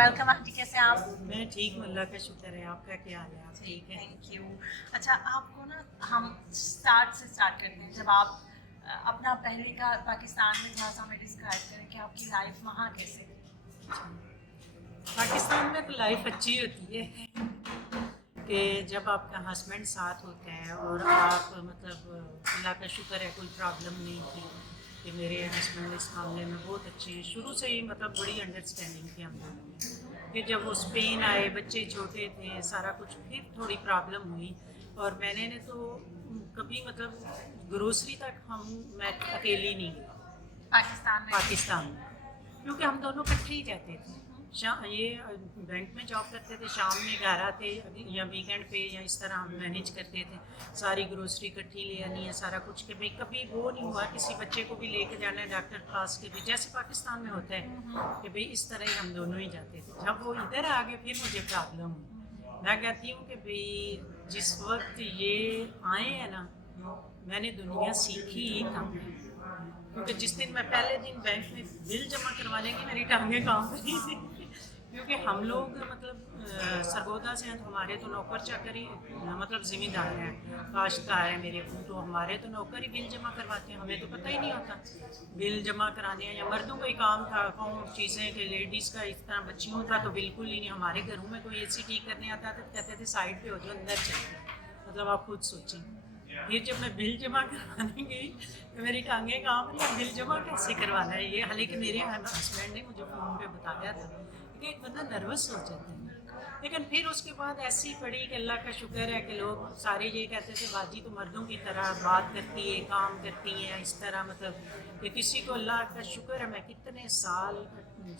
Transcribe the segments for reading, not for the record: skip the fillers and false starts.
Welcome aunty, कैसे हैं आप? मैं ठीक हूँ, अल्लाह का शुक्र है। आपका क्या हाल है? आप ठीक है? Thank you. अच्छा, आपको ना हम स्टार्ट से स्टार्ट करते हैं। जब आप अपना पहले का पाकिस्तान में थोड़ा सा हमें डिस्क्राइब करें कि आपकी लाइफ वहाँ कैसे थी। पाकिस्तान में तो लाइफ अच्छी होती है कि जब आपका हस्बैंड साथ होता है और आप मतलब अल्लाह का शुक्र है कोई प्रॉब्लम नहीं थी कि मेरे हस्बैंड इस मामले में बहुत अच्छे हैं। शुरू से ही मतलब बड़ी अंडरस्टैंडिंग थी हम दोनों में। फिर जब वो स्पेन आए, बच्चे छोटे थे, सारा कुछ, फिर थोड़ी प्रॉब्लम हुई। और मैंने ने तो कभी मतलब ग्रोसरी तक मैं अकेली नहीं गई पाकिस्तान में पाकिस्तान में, क्योंकि हम दोनों इकट्ठे ही रहते थे। ये बैंक में जॉब करते थे, शाम में घर आते या वीकेंड पे या इस तरह हम मैनेज करते थे। सारी ग्रोसरी इकट्ठी ले आनी है, सारा कुछ। कि भाई कभी वो नहीं हुआ किसी बच्चे को भी लेके जाना है डॉक्टर के पास के भी, जैसे पाकिस्तान में होता है कि भाई इस तरह ही हम दोनों ही जाते थे। जब वो इधर आ गए फिर मुझे प्रॉब्लम हुई। मैं कहती हूँ कि भाई जिस वक्त ये आए हैं ना, मैंने दुनिया सीखी ही कम है। क्योंकि जिस दिन मैं पहले दिन बैंक में बिल जमा करवाने की मेरी टांगें काम कर रही थी। क्योंकि हम लोग मतलब सरगोदा से हैं तो हमारे तो नौकर चाकर ही मतलब ज़िम्मेदार हैं, काश्तकार है मेरे को, तो हमारे तो नौकर ही बिल जमा करवाते हैं। हमें तो पता ही नहीं होता बिल जमा कराने हैं, या मर्दों का ही काम था अकाउंट चीज़ें कि लेडीज़ का इस तरह बच्चियों का तो बिल्कुल ही नहीं। हमारे घरों में कोई AC ठीक करने आता था तो कहते थे साइड पे हो जाओ, अंदर चलते। मतलब आप खुद सोचें। फिर जब मैं बिल जमा करवाने गई तो मेरी टांगें काम रही, बिल जमा कैसे करवाना है ये। हालांकि मेरे हस्बैंड ने मुझे फ़ोन पे बताया था कि एक बंदा नर्वस हो जाता है। लेकिन फिर उसके बाद ऐसी पड़ी कि अल्लाह का शुक्र है कि लोग सारे ये कहते थे बाजी तो मर्दों की तरह बात करती है, काम करती हैं इस तरह। मतलब कि किसी को अल्लाह का शुक्र है मैं कितने साल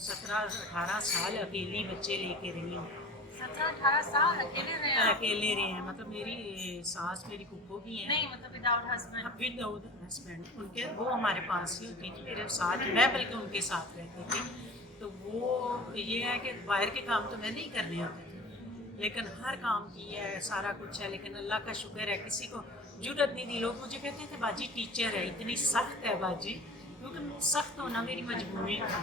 17-18 साल अकेली बच्चे लेके रही हूँ। 17-18 साल अकेले रहे आप? अकेले रहे हैं। मतलब मेरी सास मेरी फूफो भी हैं। नहीं, मतलब विदाउट हस्बैंड। विद हस्बैंड उनके, वो हमारे पास ही होती थी मेरे साथ, मैं बल्कि उनके साथ रहती थी। तो वो ये है कि बाहर के काम तो मैं नहीं करने होते थे, लेकिन हर काम की है, सारा कुछ है। लेकिन अल्लाह का शुक्र है किसी को जरूरत नहीं थी। लोग मुझे कहते थे बाजी टीचर है, इतनी सख्त है बाजी, क्योंकि सख्त होना मेरी मजबूरी थी।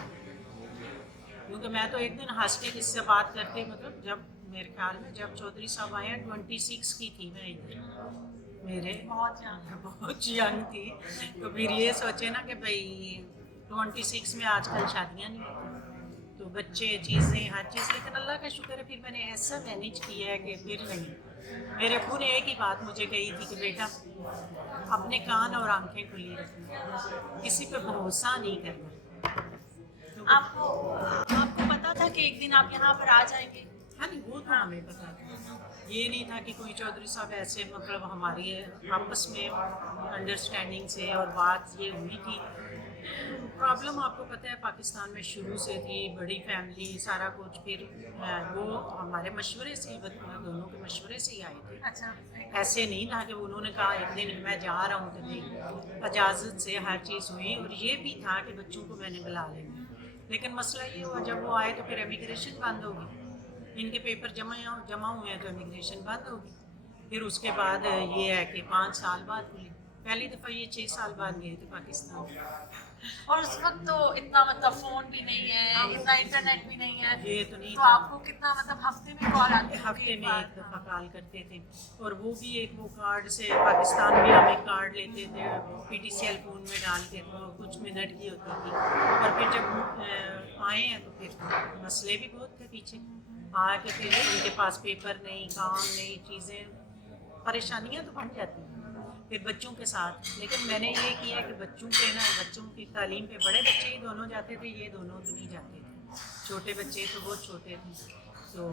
क्योंकि मैं तो एक दिन हंस के किससे बात करके, मतलब जब मेरे ख्याल में जब चौधरी साहब आए हैं 26 की थी मैं इधर, मेरे बहुत यंग थी। तो फिर ये सोचे ना कि भाई 26 में आजकल शादियाँ नहीं होती, तो बच्चे चीज़ें हर चीज़। लेकिन अल्लाह का शुक्र है फिर मैंने ऐसा मैनेज किया है कि फिर नहीं। मेरे अब्बू ने एक ही बात मुझे कही थी कि बेटा अपने कान और आंखें खुली रखना, किसी पे भरोसा नहीं करना। आपको आपको पता था कि एक दिन आप यहाँ पर आ जाएंगे? हाँ नहीं, वो तो हमें पता था। ये नहीं था कि कोई चौधरी साहब ऐसे मतलब हमारी आपस में अंडरस्टैंडिंग से और बात ये हुई थी। प्रॉब्लम आपको पता है पाकिस्तान में शुरू से थी, बड़ी फैमिली सारा कुछ। फिर वो हमारे मशवरे से ही, दोनों के मशवरे से ही आए थे। अच्छा, ऐसे नहीं था कि उन्होंने कहा एक दिन मैं जा रहा हूँ, तो नहीं, इजाज़त से हर चीज़ हुई। और ये भी था कि बच्चों को मैंने बुला लेना। लेकिन मसला ये हुआ जब वो आए तो फिर इमिग्रेशन बंद होगी, इनके पेपर जमा हुए हैं तो इमिग्रेशन बंद होगी। फिर उसके बाद ये है कि 5 साल बाद खुली। पहली दफ़ा ये 6 साल बाद गए थे पाकिस्तान। और उस वक्त तो इतना मतलब फोन भी नहीं है, इतना इंटरनेट भी नहीं है। ये तो नहीं तो था। आपको कितना मतलब हफ्ते में कॉल आती थी? हफ्ते में एक दफ़ा कॉल करते थे, और वो भी एक वो कार्ड से, पाकिस्तान में हम एक कार्ड लेते थे, PTCL फ़ोन में डाल के, तो कुछ मिनट की होती थी। और फिर जब आए हैं तो फिर मसले भी बहुत थे पीछे। आके फिर उनके पास पेपर नहीं, काम नहीं, चीज़ें, परेशानियाँ तो बन जाती हैं फिर बच्चों के साथ। लेकिन मैंने ये किया कि बच्चों के ना, बच्चों की तालीम पे बड़े बच्चे ही दोनों जाते थे, ये दोनों तो नहीं जाते थे, छोटे बच्चे तो बहुत छोटे थे। तो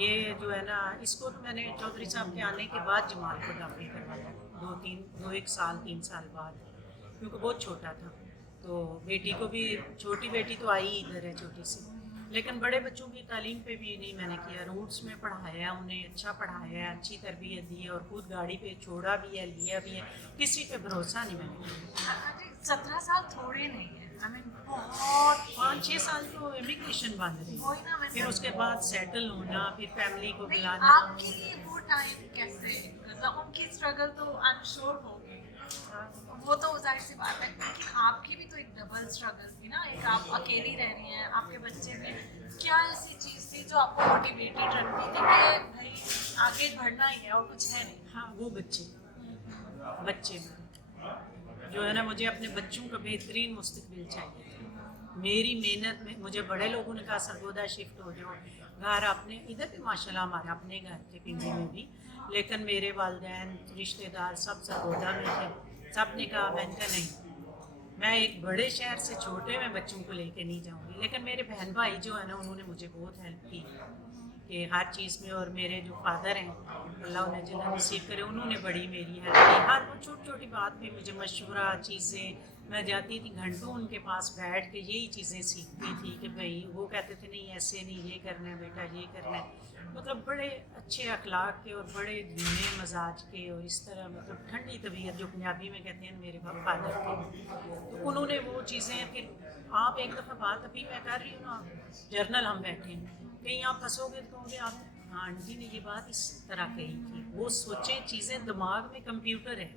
ये जो है ना, इसको तो मैंने चौधरी साहब के आने के बाद जमाल को दाखिल करवाया, 1 साल 3 साल बाद, क्योंकि बहुत छोटा था। तो बेटी को भी, छोटी बेटी तो आई इधर है छोटी सी, लेकिन बड़े बच्चों की तालीम पे भी नहीं मैंने किया। रूट्स में पढ़ाया उन्हें, अच्छा पढ़ाया है, अच्छी तरबियत दी है, और खुद गाड़ी पे छोड़ा भी है, लिया भी है। किसी पे भरोसा नहीं मैंने किया। 17 साल थोड़े नहीं है, आई मीन बहुत। 5-6 साल तो इमिग्रेशन बंद वही ना, रही, फिर उसके बाद सेटल होना, फिर फैमिली को नहीं, बुलाना। आपके लिए वो टाइम कैसे, मतलब उनकी स्ट्रगल तो आई एम श्योर होगी। वो तो ज़ाहिर सी बात है, लेकिन आपकी भी तो एक डबल स्ट्रगल थी ना, एक आप अकेली रह रही हैं, आपके बच्चे भी, क्या ऐसी चीज़ थी जो आपको मोटिवेटेड रखती थी कि भाई आगे बढ़ना ही है और कुछ है नहीं? हाँ, वो बच्चे मेरे जो है ना, मुझे अपने बच्चों का बेहतरीन मुस्तकबिल चाहिए था। मेरी मेहनत में मुझे बड़े लोगों ने कहा सरगोदा शिफ्ट हो जाओ, घर अपने इधर भी माशाल्लाह हमारे अपने घर थे पिंडी में भी, लेकिन मेरे वालिदैन रिश्तेदार सब सरगोदा में थे। सब ने कहा, मैंने कहा नहीं, मैं एक बड़े शहर से छोटे में बच्चों को लेके नहीं जाऊँगी। लेकिन मेरे बहन भाई जो है ना, उन्होंने मुझे बहुत हेल्प की कि हर चीज़ में, और मेरे जो फादर हैं अल्लाह उन्हें जन्नत नसीब करे, उन्होंने बड़ी मेरी हेल्प की। हर वो छोटी छोटी बात पे मुझे मशवरा, चीज़ें, मैं जाती थी घंटों उनके पास बैठ के यही चीज़ें सीखती थी कि भाई वो कहते थे नहीं ऐसे नहीं, ये करना है बेटा, ये करना है। मतलब बड़े अच्छे अखलाक के और बड़े धीमे मजाज के, और इस तरह मतलब ठंडी तबीयत जो पंजाबी में कहते हैं मेरे फादर के। तो उन्होंने वो चीज़ें, फिर आप एक दफ़ा बात अभी मैं कर रही हूँ ना, जर्नल हम बैठे हैं, कहीं आप फंसोगे तो कहोगे आप, हाँ आंटी ने ये बात इस तरह कही थी। वो सोचे चीज़ें दिमाग में कंप्यूटर है,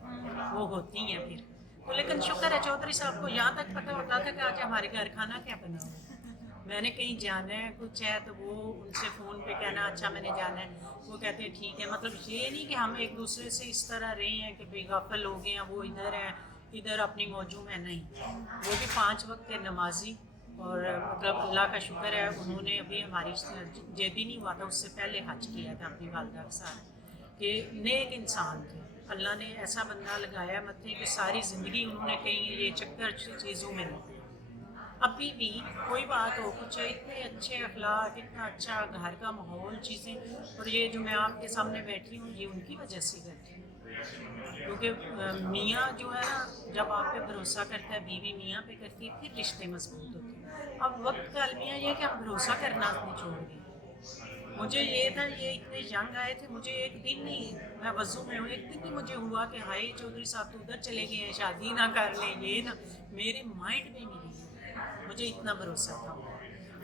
वो होती हैं फिर तो। लेकिन शुक्र है चौधरी साहब को यहाँ तक पता होता था कि आज हमारे घर खाना क्या बना हुआ है। मैंने कहीं जाना है कुछ है तो वो उनसे फ़ोन पे कहना अच्छा मैंने जाना है, वो कहते हैं ठीक है। मतलब ये नहीं कि हम एक दूसरे से इस तरह रहे हैं कि बेगाफल हो गए हैं, वो इधर है इधर अपनी मौजू में, नहीं। वो भी 5 वक्त के नमाजी, और मतलब अल्लाह का शुक्र है उन्होंने अभी हमारी जेबी नहीं हुआ था उससे पहले हज किया था अपनी वालदा के साथ, कि नेक इंसान थे। अल्लाह ने ऐसा बंदा लगाया मत्थे कि सारी ज़िंदगी उन्होंने कहीं ये चक्कर चीज़ों में नहीं। अभी भी कोई बात हो कुछ इतने अच्छे अखलाक, इतना अच्छा घर का माहौल, चीज़ें, और ये जो मैं आपके सामने बैठी हूँ ये उनकी वजह से बैठी हूँ। क्योंकि मियाँ जो है ना, जब आप पे भरोसा करता है, बीवी मियाँ पे करती है, फिर रिश्ते मजबूत होते हैं। अब वक्त का अलमिया ये कि हम भरोसा करना नहीं छोड़ दिए। मुझे ये था, ये इतने यंग आए थे, मुझे एक दिन नहीं, मैं वज़ू में हूँ, एक दिन नहीं मुझे हुआ कि हाय चौधरी साहब तो उधर चले गए हैं, शादी ना कर लें, ये ना, मेरे माइंड में नहीं गई। मुझे इतना भरोसा था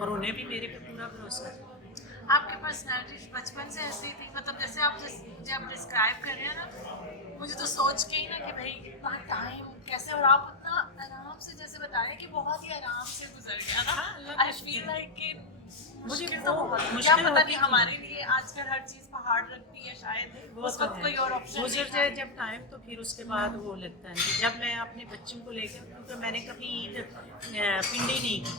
और उन्हें भी मेरे पे पूरा भरोसा था। आपकी पर्सनैलिटी बचपन से ऐसी थी, मतलब जैसे आप जब डिस्क्राइब कर रहे हैं ना, मुझे तो सोच के ही ना कि भाई इतना टाइम कैसे, और आप इतना आराम से जैसे बताया कि बहुत ही आराम से गुजर गया ना। आई फील लाइक कि मुश्किल तो बहुत, क्या पता नहीं हमारे लिए आजकल हर चीज़ पहाड़ लगती है शायद, उस वक्त कोई और ऑप्शन गुजर जाए जब टाइम तो फिर उसके बाद वो लगता है। जब मैं अपने बच्चों को लेकर, तो मैंने कभी ईद पिंडी नहीं की,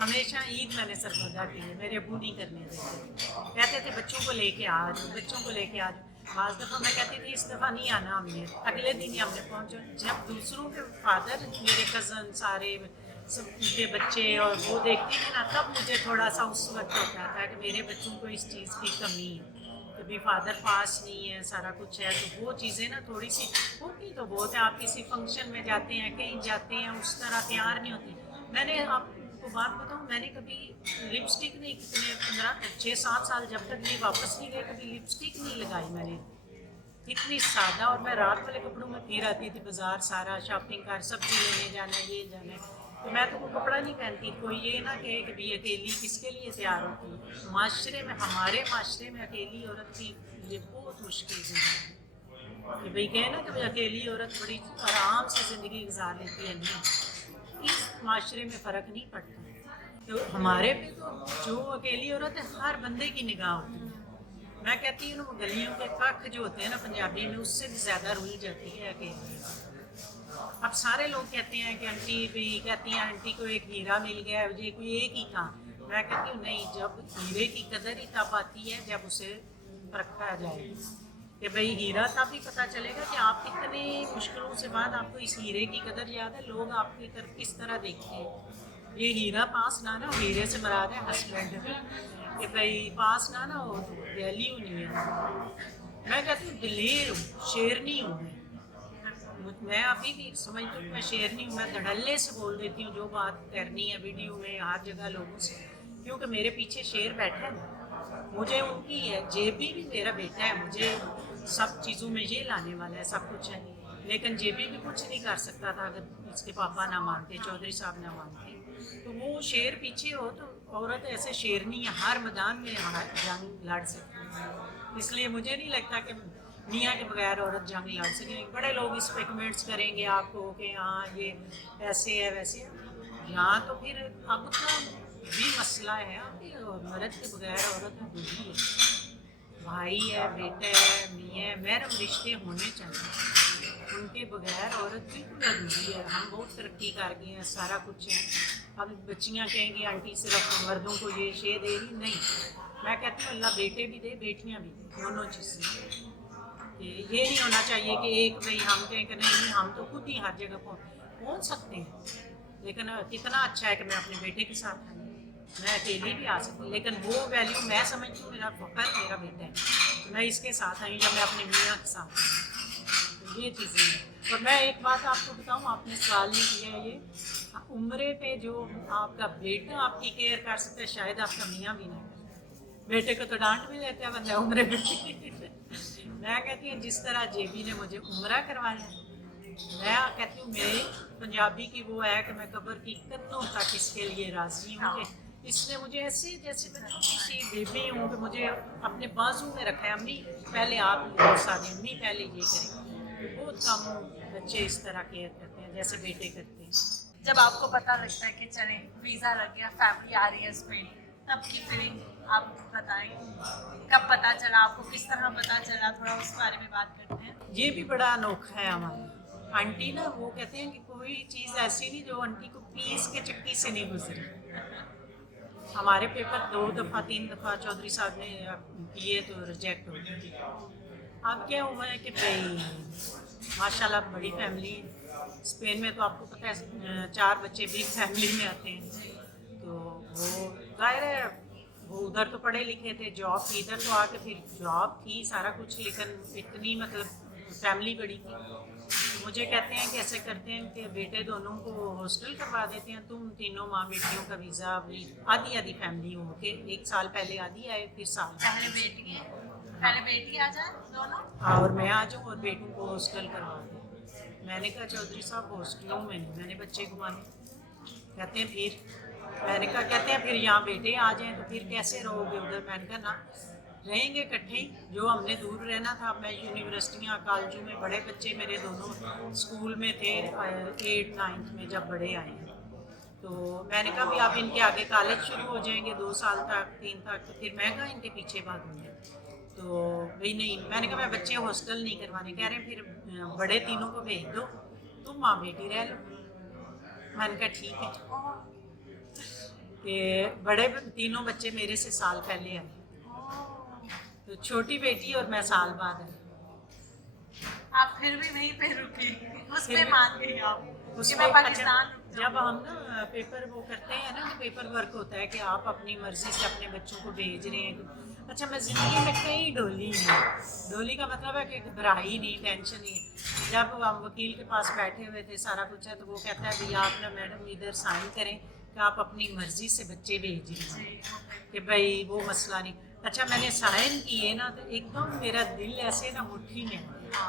हमेशा ईद मैंने सरगोदा की है, मेरे अबू नहीं करने देते, कहते थे बच्चों को लेके आ जाओ, बच्चों को लेके आ जाओ। बाज़ दफ़ा मैं कहती थी इस दफ़ा नहीं आना हमने, अगले दिन ही हमने पहुँचा। जब दूसरों के फादर, मेरे कज़न सारे सबके बच्चे और वो देखती थी ना, तब मुझे थोड़ा सा उस वक्त होता था कि मेरे बच्चों को इस चीज़ की कमी है, कभी फादर पास नहीं है, सारा कुछ है, तो वो चीज़ें ना थोड़ी सी होती तो बहुत है। आप किसी फंक्शन में जाते हैं, कहीं जाते हैं, उस तरह प्यार नहीं होती। मैंने आपको बात बताऊँ, मैंने कभी लिपस्टिक नहीं, कितने 15-6-7 साल जब तक ये वापस नहीं गए, कभी लिपस्टिक नहीं लगाई मैंने, इतनी सादा। और मैं रात वाले कपड़ों में फिर आती थी बाजार, सारा शॉपिंग कर, सब्जी लेने जाना है, ये जाना है, तो मैं तो वो कपड़ा नहीं पहनती। कोई ये ना कहे कि भाई अकेली किसके लिए तैयार होती है। माशरे में, हमारे माशरे में अकेली औरत की ये बहुत मुश्किल है कि भाई कहे ना कि भाई अकेली औरत बड़ी आराम से ज़िंदगी गुजार लेती है, नहीं, इस माशरे में फ़र्क नहीं पड़ता। तो हमारे पे तो जो अकेली औरत है हर बंदे की निगाह होती है। मैं कहती हूँ वो गलियों के कख जो होते हैं ना पंजाबी में, उससे भी ज़्यादा रुल जाती है अकेली। अब सारे लोग कहते हैं कि आंटी भी कहती हैं आंटी को एक हीरा मिल गया है, ये कोई एक ही था। मैं कहती हूँ नहीं, जब हीरे की कदर ही तब आती है जब उसे परखा जाए कि भाई हीरा तब ही पता चलेगा कि आप कितने मुश्किलों से बाद आपको इस हीरे की कदर याद है, लोग आपकी तरफ किस तरह देखते हैं। ये हीरा पास ना ना, हीरे से मराद है हस्बैंड, कि भाई पास ना ना हो तो वैल्यू नहीं है। मैं कहती हूँ दिलेर हूँ, शेरनी हूँ मैं अभी भी समझती हूँ मैं शेरनी हूँ। मैं धड़ल्ले से बोल देती हूँ जो बात करनी है वीडियो में, हर जगह लोगों से, क्योंकि मेरे पीछे शेर बैठा है, मुझे उनकी है। जेबी भी मेरा बेटा है, मुझे सब चीज़ों में ये लाने वाला है, सब कुछ है, लेकिन जेबी भी कुछ नहीं कर सकता था अगर इसके पापा ना मानते, चौधरी साहब ना मानते। तो वो शेर पीछे हो तो औरत ऐसे शेरनी है, हर मैदान में जंग लड़ सकती है। इसलिए मुझे नहीं लगता कि मियाँ के बगैर औरत जंग लड़ सके। बड़े लोग इस पे कमेंट्स करेंगे आपको कि हाँ ये ऐसे है वैसे है। यहाँ तो फिर अब तो भी मसला है, अभी मर्द के बगैर औरत दूरी है, भाई है, बेटा है, मियाँ है, महरम रिश्ते होने चाहिए, उनके बगैर औरत बिल्कुल अधूरी है। हम बहुत तरक्की कर गए हैं, सारा कुछ है। अब बच्चियाँ कहेंगी आंटी सिर्फ मर्दों को ये शे दे रही, नहीं, मैं कहती हूँ अल्लाह बेटे भी दे बेटियाँ भी दे, दोनों चीज़ें। ये नहीं होना चाहिए कि एक भाई हम कहें कि नहीं हम तो खुद ही हर जगह पहुँच सकते हैं, लेकिन कितना अच्छा है कि मैं अपने बेटे के साथ आई, मैं अकेली भी आ सकती हूँ, लेकिन वो वैल्यू मैं समझती हूँ मेरा फ़ख्र मेरा बेटा है, तो मैं इसके साथ आई या मैं अपने मियाँ के साथ आई, तो ये चीज़ें हैं। और मैं एक बात आपको बताऊँ, आपने सवाल नहीं किया है, ये उम्रे पे जो आपका बेटा आपकी केयर कर सकता है शायद आपका मियाँ भी नहीं करता। बेटे को तो डांट भी देते हैं बंदा उम्रे पे मैं कहती हूँ जिस तरह जेबी ने मुझे उम्रा करवाया, मैं कहती हूँ मेरे पंजाबी की वो है कि मैं कब्र की कन्नों तक इसके लिए राज़ी हूँ कि इसने मुझे ऐसे जैसे मैं किसी बेबी हूँ कि मुझे अपने बाजू में रखा है, अम्मी पहले आप गुस्सा दें, अम्मी पहले ये करें। बहुत कम बच्चे इस तरह केयर करते हैं जैसे बेटे करते हैं। जब आपको पता लगता है कि चले वीज़ा लग गया, फैमिली आ रही है स्पेन, तब की फीलिंग आप बताएं, कब पता चला आपको, किस तरह पता चला, थोड़ा उस बारे में बात करते हैं। ये भी बड़ा अनोखा है हमारा। आंटी ना वो कहते हैं कि कोई चीज़ ऐसी नहीं जो आंटी को पीस के चक्की से नहीं गुजरी। हमारे पेपर 2 दफ़ा 3 दफ़ा चौधरी साहब ने किए तो रिजेक्ट हो गए। अब क्या हुआ है कि भाई माशाल्लाह बड़ी फैमिली, स्पेन में तो आपको पता है 4 बच्चे भी फैमिली में आते हैं, तो वो जाहिर है वो उधर तो पढ़े लिखे थे, जॉब थी, इधर तो आके फिर जॉब थी सारा कुछ, लेकिन इतनी मतलब फैमिली बड़ी थी। तो मुझे कहते हैं कि ऐसे करते हैं कि बेटे दोनों को हॉस्टल करवा देते हैं, तुम तीनों माँ बेटियों का वीज़ा अभी आधी आधी फैमिली हो के 1 साल पहले आधी आए, फिर साल पहले बेटी आ जाए दोनों, और मैं आ जाऊँ और बेटों को हॉस्टल करवा दूँ। मैंने कहा चौधरी साहब हॉस्टलों में नहीं, मैंने बच्चे घुमाने। कहते हैं फिर, मैंने कहा कहते हैं फिर यहाँ बेटे आ जाएं तो फिर कैसे रहोगे उधर। मैंने कहा ना रहेंगे इकट्ठे ही, जो हमने दूर रहना था। मैं यूनिवर्सिटियाँ कॉलेजों में बड़े बच्चे मेरे दोनों स्कूल में थे 8th 9th में जब बड़े आए हैं, तो मैंने कहा भी अब इनके आगे कॉलेज शुरू हो जाएंगे 2 साल तक 3 तक, तो फिर मैं कहा इनके पीछे भागूंगी। तो भाई नहीं, मैंने कहा मैं बच्चे हॉस्टल नहीं करवाने। कह रहे हैं फिर बड़े तीनों को भेज दो, तुम माँ बेटी रह लो। मैंने कहा ठीक है। कि बड़े तीनों बच्चे मेरे से साल पहले आए, तो छोटी बेटी और मैं साल बाद आई। आप फिर भी वहीं पे रुकी, उस पे मान गई आप कि उसमें मैं पाकिस्तान रुक जाऊँ। जब हम ना पेपर वो करते हैं ना, पेपर वर्क होता है कि आप अपनी मर्जी से अपने बच्चों को भेज रहे हैं। अच्छा मैं ज़िंदगी में कहीं डोली नहीं, डोली का मतलब है कि घबराई नहीं, टेंशन नहीं। जब हम वकील के पास बैठे हुए थे सारा कुछ है, तो वो कहता है भैया आप ना मैडम इधर साइन करें कि आप अपनी मर्जी से बच्चे भेज रही हैं, कि भाई वो मसला नहीं। अच्छा मैंने साइन किए ना तो एकदम मेरा दिल ऐसे ना मुट्ठी में आ,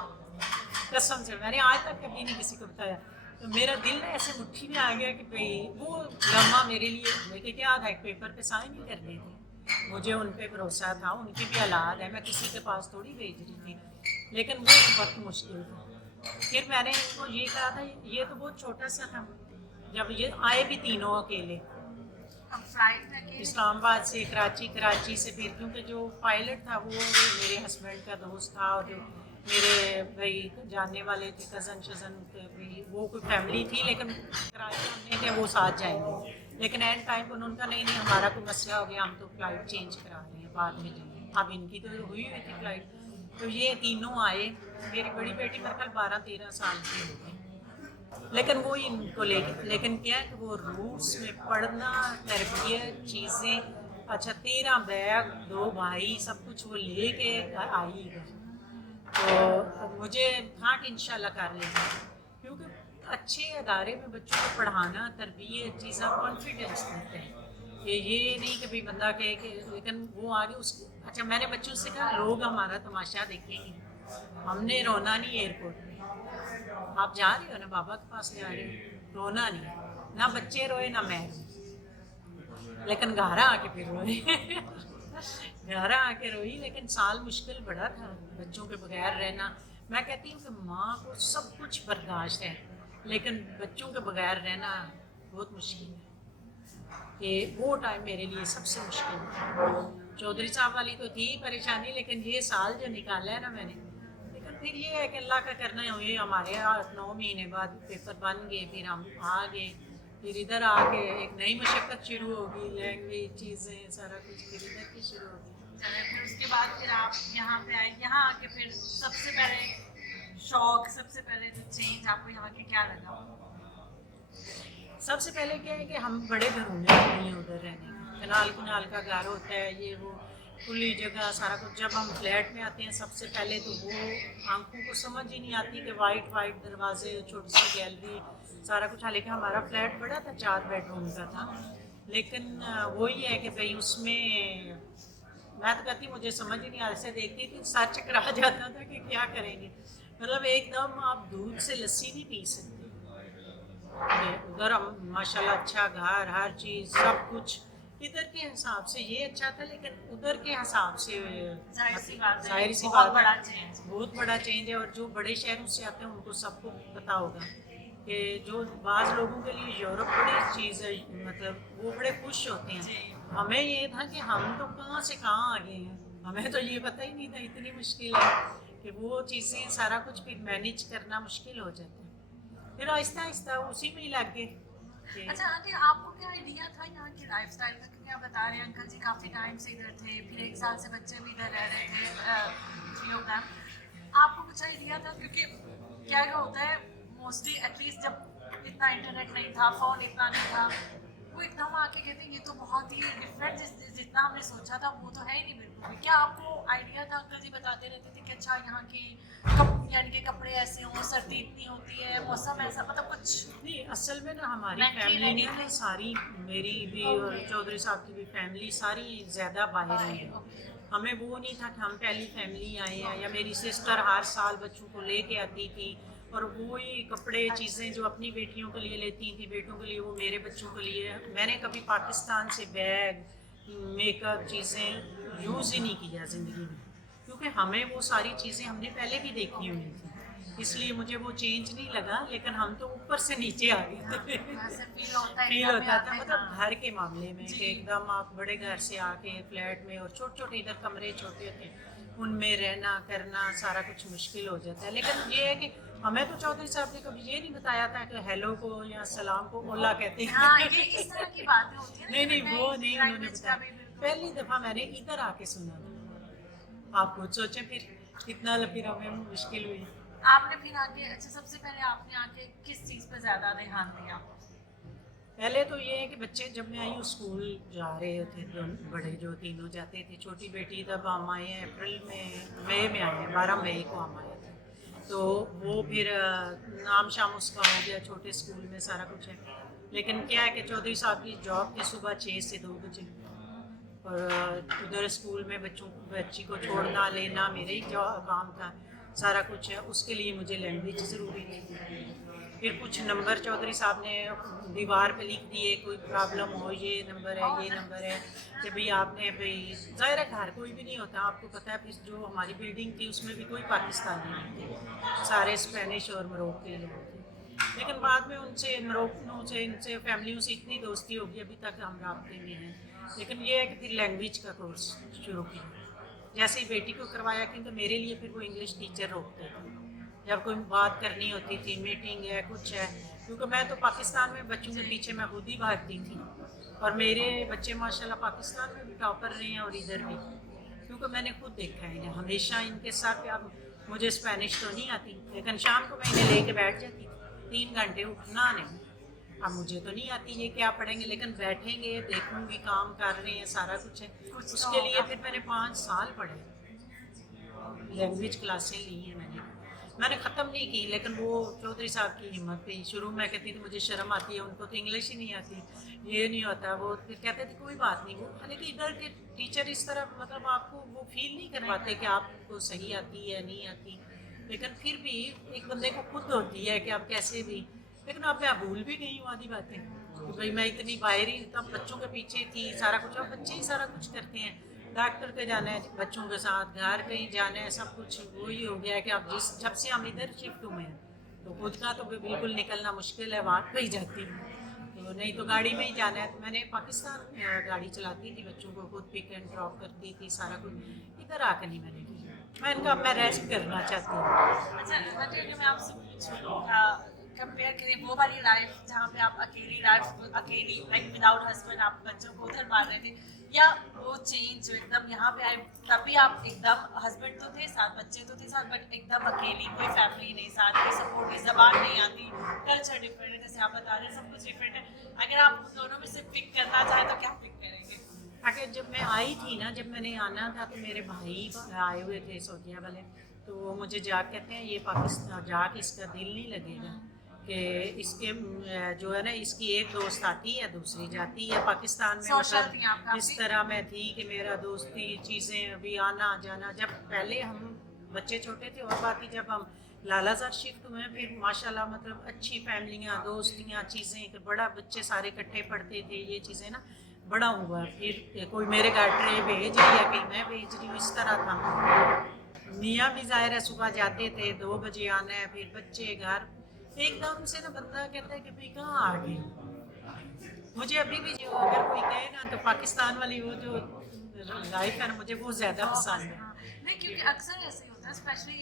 कसम से मैंने आज तक कभी नहीं किसी को बताया, तो मेरा दिल ना ऐसे मुट्ठी में आ गया कि भाई वो लम्हा मेरे लिए, लेके क्या था एक पेपर पे साइन ही कर देते, मुझे उन पे भरोसा था, उनकी भी औलाद है, मैं किसी के पास थोड़ी भेज रही थी, लेकिन वो वक्त मुश्किल था। फिर मैंने इनको ये कहा था, ये तो बहुत छोटा सा था, जब ये आए भी तीनों अकेले इस्लामाबाद से, कराची से, फिर क्योंकि जो पायलट था वो मेरे हस्बैंड का दोस्त था, और जो मेरे भाई जानने वाले थे कज़न शज़न भी, वो कोई फैमिली थी, लेकिन कराची में थे वो साथ जाएंगे, लेकिन एंड टाइम पर उनका नहीं हमारा कोई मसला हो गया, हम तो फ़्लाइट चेंज करा रहे हैं बाद में जाएंगे। अब इनकी तो हुई थी फ़्लाइट, तो ये तीनों आए। मेरी बड़ी बेटी मेरे ख्याल 12-13 साल की हो गई, लेकिन वो इनको लेकिन क्या है कि वो रूट्स में पढ़ना, तरबियत, चीज़ें, अच्छा 13 बैग, 2 भाई, सब कुछ वो ले के आई है। तो मुझे था कि इंशाल्लाह कर लेंगे, क्योंकि अच्छे अदारे में बच्चों को पढ़ाना, तरबियत, चीज़ें कॉन्फिडेंस देते हैं। ये नहीं कि भाई बंदा कहे कि, लेकिन वो आगे उस, अच्छा मैंने बच्चों से कहा लोग हमारा तमाशा देखेंगे, हमने रोना नहीं एयरपोर्ट में, आप जा रहे हो ना बाबा के पास जा रहे हो, रोना नहीं, ना बच्चे रोए ना मैं रोए, लेकिन घर आके फिर रोए घर आके रोई, लेकिन साल मुश्किल बड़ा था बच्चों के बगैर रहना। मैं कहती हूँ कि माँ को सब कुछ बर्दाश्त है, लेकिन बच्चों के बगैर रहना बहुत मुश्किल है। कि वो टाइम मेरे लिए सबसे मुश्किल था। चौधरी साहब वाली तो थी परेशानी, लेकिन ये साल जो निकाला है ना मैंने, लेकिन फिर ये है कि अल्लाह का करना है। ये हमारे 8-9 महीने बाद पेपर बन गए, फिर हम आ गए, फिर इधर आके एक नई मशक्क़त शुरू होगी, लैंग्वेज चीज़ें सारा कुछ फिर इधर की शुरू होगी। चले फिर उसके बाद फिर आप यहाँ पे आए, यहाँ आके फिर सबसे पहले शौक, सबसे पहले जो चेंज आपको यहाँ के क्या लगा? सबसे पहले क्या है कि हम बड़े घरों में नहीं हैं उधर रहने का, कनाल कुनाल का घर होता है, ये वो खुली जगह सारा कुछ। जब हम फ्लैट में आते हैं सबसे पहले तो वो आंखों को समझ ही नहीं आती कि वाइट वाइट दरवाजे, छोटी सी गैलरी, सारा कुछ। हालांकि हमारा फ्लैट बड़ा था, 4 बेडरूम का था, लेकिन वही है कि भाई उसमें मैं तो कहती मुझे समझ ही नहीं आ रहा, ऐसे देखती थी सर चकरा जाता था कि क्या करेंगे। मतलब एकदम आप दूध से लस्सी नहीं पी सकते। उधर हम माशाल्लाह अच्छा घर, हर चीज़ सब कुछ इधर के हिसाब से ये अच्छा था, लेकिन उधर के हिसाब से जाहिर सी बात बड़ा है, चेंज। बहुत बड़ा चेंज है। और जो बड़े शहरों से आते हैं उनको सबको पता होगा कि जो बाज़ लोगों के लिए यूरोप बड़ी चीज़ है, मतलब वो बड़े खुश होते हैं। हमें ये था कि हम तो कहाँ से कहाँ आ गए हैं, हमें तो ये पता ही नहीं था, इतनी मुश्किल है कि वो चीज़ें सारा कुछ फिर मैनेज करना मुश्किल हो जाता है। फिर आहिस्ता आहिस्ता उसी में ही लग गए। अच्छा आंटी, आपको क्या आइडिया था यहाँ की लाइफस्टाइल का? क्योंकि आप बता रहे हैं अंकल जी काफ़ी टाइम से इधर थे, फिर 1 साल से बच्चे भी इधर रह रहे थे, 3 ऑफ देम। आपको कुछ आइडिया था? क्योंकि क्या होता है मोस्टली, एटलीस्ट जब इतना इंटरनेट नहीं था, फ़ोन इतना नहीं था, वो एकदम आके कहते हैं ये तो बहुत ही डिफरेंट, जितना हमने सोचा था वो तो है ही नहीं बिल्कुल भी। क्या आपको आइडिया था? अंकल जी बताते रहते थे कि अच्छा यहाँ की यानी कि कपड़े ऐसे हों, सर्दी इतनी होती है, मौसम ऐसा, मतलब कुछ नहीं। असल में ना हमारी फैमिली में ना सारी, मेरी भी और चौधरी साहब की भी फैमिली सारी ज़्यादा बाहर आई है। हमें वो नहीं था कि हम पहली फैमिली आए हैं, या मेरी सिस्टर हर साल बच्चों को लेके आती थी, और वो ही कपड़े चीज़ें जो अपनी बेटियों के लिए लेती थी, बेटों के लिए, वो मेरे बच्चों के लिए। मैंने कभी पाकिस्तान से बैग, मेकअप चीज़ें यूज़ ही नहीं किया ज़िंदगी में, क्योंकि हमें वो सारी चीज़ें हमने पहले भी देखी हुई थी, इसलिए मुझे वो चेंज नहीं लगा। लेकिन हम तो ऊपर से नीचे आ गए थे। फील होता था मतलब घर के मामले में कि एकदम आप बड़े घर से आके फ्लैट में, और छोटे छोटे इधर कमरे छोटे होते हैं, उनमें रहना करना सारा कुछ मुश्किल हो जाता है। लेकिन ये है कि हमें तो चौधरी साहब ने कभी ये नहीं बताया था कि हेलो को या सलाम को ओला कहते हैं। हाँ, ये इस तरह की बातें होती है। नहीं वो नहीं उन्होंने बताया, पहली दफ़ा मैंने इधर आके सुना था। आप खुद सोचें फिर कितना फिर हमें मुश्किल हुई। आपने फिर आगे, अच्छा सबसे पहले आपने आके किस चीज़ पे ज़्यादा ध्यान दिया? पहले तो ये है कि बच्चे जब मैं आई हूँ स्कूल जा रहे थे, तो बड़े जो तीनों जाते थे, छोटी बेटी तब हम आए हैं अप्रैल में, मई में आए हैं, 12 मई को हम आए थे, तो वो फिर नाम शाम उसका हो गया, छोटे स्कूल में सारा कुछ है। लेकिन क्या है कि चौधरी साहब की जॉब थी सुबह 6 से 2 बजे, और उधर स्कूल में बच्ची को छोड़ना लेना मेरे ही काम था, सारा कुछ है। उसके लिए मुझे लैंग्वेज ज़रूरी थी। फिर कुछ नंबर चौधरी साहब ने दीवार पे लिख दिए, कोई प्रॉब्लम हो ये नंबर है, ये नंबर है, कि भाई आपने भाई ज़ाहिर है घर कोई भी नहीं होता, आपको पता है। फिर जो हमारी बिल्डिंग थी उसमें भी कोई पाकिस्तानी नहीं थे, सारे स्पेनिश और मोरक्को लोग थे। लेकिन बाद में उनसे, मोरक्को से, इनसे फैमिलियों से इतनी दोस्ती होगी, अभी तक हम राब्ते में हैं। लेकिन ये है कि फिर लैंग्वेज का कोर्स शुरू किया, जैसे ही बेटी को करवाया, क्योंकि मेरे लिए फिर वो इंग्लिश टीचर रोकते थे जब कोई बात करनी होती थी, मीटिंग है कुछ है, क्योंकि मैं तो पाकिस्तान में बच्चों के पीछे मैं खुद ही भागती थी, और मेरे बच्चे माशाल्लाह पाकिस्तान में भी टॉपर रहे हैं और इधर भी, क्योंकि मैंने खुद देखा है इन्हें हमेशा इनके साथ। अब मुझे स्पेनिश तो नहीं आती, लेकिन शाम को मैं इन्हें लेके बैठ जाती थी 3 घंटे, उठना नहीं। अब मुझे तो नहीं आती ये क्या पढ़ेंगे, लेकिन बैठेंगे, देखूंगी, काम कर रहे हैं, सारा कुछ है। उसके लिए फिर मैंने 5 साल पढ़े, लैंग्वेज क्लासें ली हैं मैंने ख़त्म नहीं की। लेकिन वो चौधरी साहब की हिम्मत थी। शुरू में कहती थी मुझे शर्म आती है, उनको तो इंग्लिश ही नहीं आती, ये नहीं होता। वो फिर कहते थे कोई बात नहीं। वो हालांकि इधर के टीचर इस तरह मतलब आपको वो फील नहीं करवाते कि आपको सही आती है नहीं आती, लेकिन फिर भी एक बंदे को खुद होती है कि आप कैसे भी। लेकिन अब मैं भूल भी गई हूँ आधी बातें कि भाई मैं इतनी बाहरी तब बच्चों के पीछे थी, सारा कुछ। अब बच्चे ही सारा कुछ करते हैं, डॉक्टर के जाना है बच्चों के साथ, घर कहीं जाना है, सब कुछ वही हो गया है कि अब जब से हम इधर शिफ्ट हुए हैं तो खुद का तो बिल्कुल निकलना मुश्किल है, वहाँ पे ही जाती हूँ, तो नहीं तो गाड़ी में ही जाना है। तो मैंने पाकिस्तान गाड़ी चलाती थी, बच्चों को खुद पिक एंड ड्रॉप करती थी, सारा कुछ। इधर आकर नहीं मैंने किया, मैं इनका मैं रेस्ट करना चाहती हूँ। अच्छा आंटी, अगर मैं आपसे पूछूं कंपेयर करें वो वाली लाइफ जहाँ पे आप अकेली लाइक विदाउट हस्बैंड आप बच्चों को उधर मार रहे थे, या वो चेंज जो एकदम यहाँ पे आए, तभी आप एकदम हस्बैंड तो थे साथ, बच्चे तो थे साथ, बट एकदम अकेली, कोई फैमिली नहीं साथ, कोई सपोर्ट नहीं, जबान नहीं आती, कल्चर डिफरेंट है, जैसे आप बता रहे हैं सब कुछ डिफरेंट है, अगर आप उन दोनों में से पिक करना चाहें तो क्या पिक करेंगे? अगर जब मैं आई थी ना, जब मैंने आना था तो मेरे भाई आए हुए थे सऊदीया वाले, तो वो मुझे जाके कहते हैं ये पाकिस्तान जाके इसका दिल नहीं लगेगा कि इसके जो है ना इसकी एक दोस्त आती है दूसरी जाती है पाकिस्तान में, Social थी आप मतलब काफी? इस तरह मैं थी कि मेरा दोस्ती चीज़ें अभी आना जाना, जब पहले हम बच्चे छोटे थे और बात ही जब हम लालाजार शिफ्ट हुए हैं फिर माशाल्लाह मतलब अच्छी फैमिलियाँ दोस्तियाँ चीज़ें कि बड़ा बच्चे सारे इकट्ठे पढ़ते थे, ये चीज़ें ना बड़ा हुआ। फिर कोई मेरे घर ट्रे भेज रही है कहीं मैं भेज रही हूँ, इस तरह था। मियाँ भी ज़ाहिर है सुबह जाते थे, 2 बजे आना है, फिर बच्चे घर, एकदम से ना बंदा कहता है कि भाई कहाँ आ गए। मुझे अभी भी जो अगर कोई कहे ना तो पाकिस्तान वाली वो जो लाइफ है ना मुझे बहुत ज़्यादा पसंद है। हाँ, नहीं क्योंकि अक्सर ऐसे ही होता है स्पेशली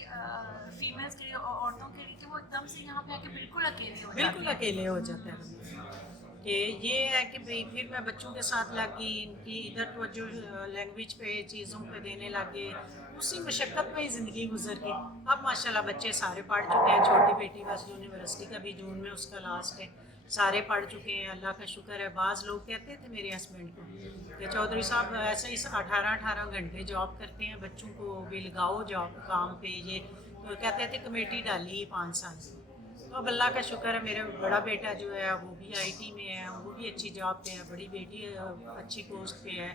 फीमेल्स के लिए और औरतों के लिए कि वो एकदम से यहाँ पे आके बिल्कुल अकेले हो बिल्कुल जाती हैं। अकेले हो जाते हैं कि ये है कि भाई फिर मैं बच्चों के साथ लग गई, इनकी इधर तो जो लैंग्वेज पे चीज़ों पे देने लग गए, उसी मशक्क़त में ही ज़िंदगी गुजर गई। अब माशाल्लाह बच्चे सारे पढ़ चुके हैं, छोटी बेटी बस यूनिवर्सिटी का भी जून में उसका लास्ट है, सारे पढ़ चुके हैं, अल्लाह का शुक्र है। बाज़ लोग कहते थे मेरे हस्बैंड को कि चौधरी साहब ऐसे ही 18-18 घंटे जॉब करते हैं, बच्चों को भी लगाओ जॉब काम पे, ये तो कहते थे कमेटी डाली 5 साल से। तो अब अल्लाह का शुक्र है मेरा बड़ा बेटा जो है वो भी आईटी में है, वो भी अच्छी जॉब पे है, बड़ी बेटी अच्छी पोस्ट पे है,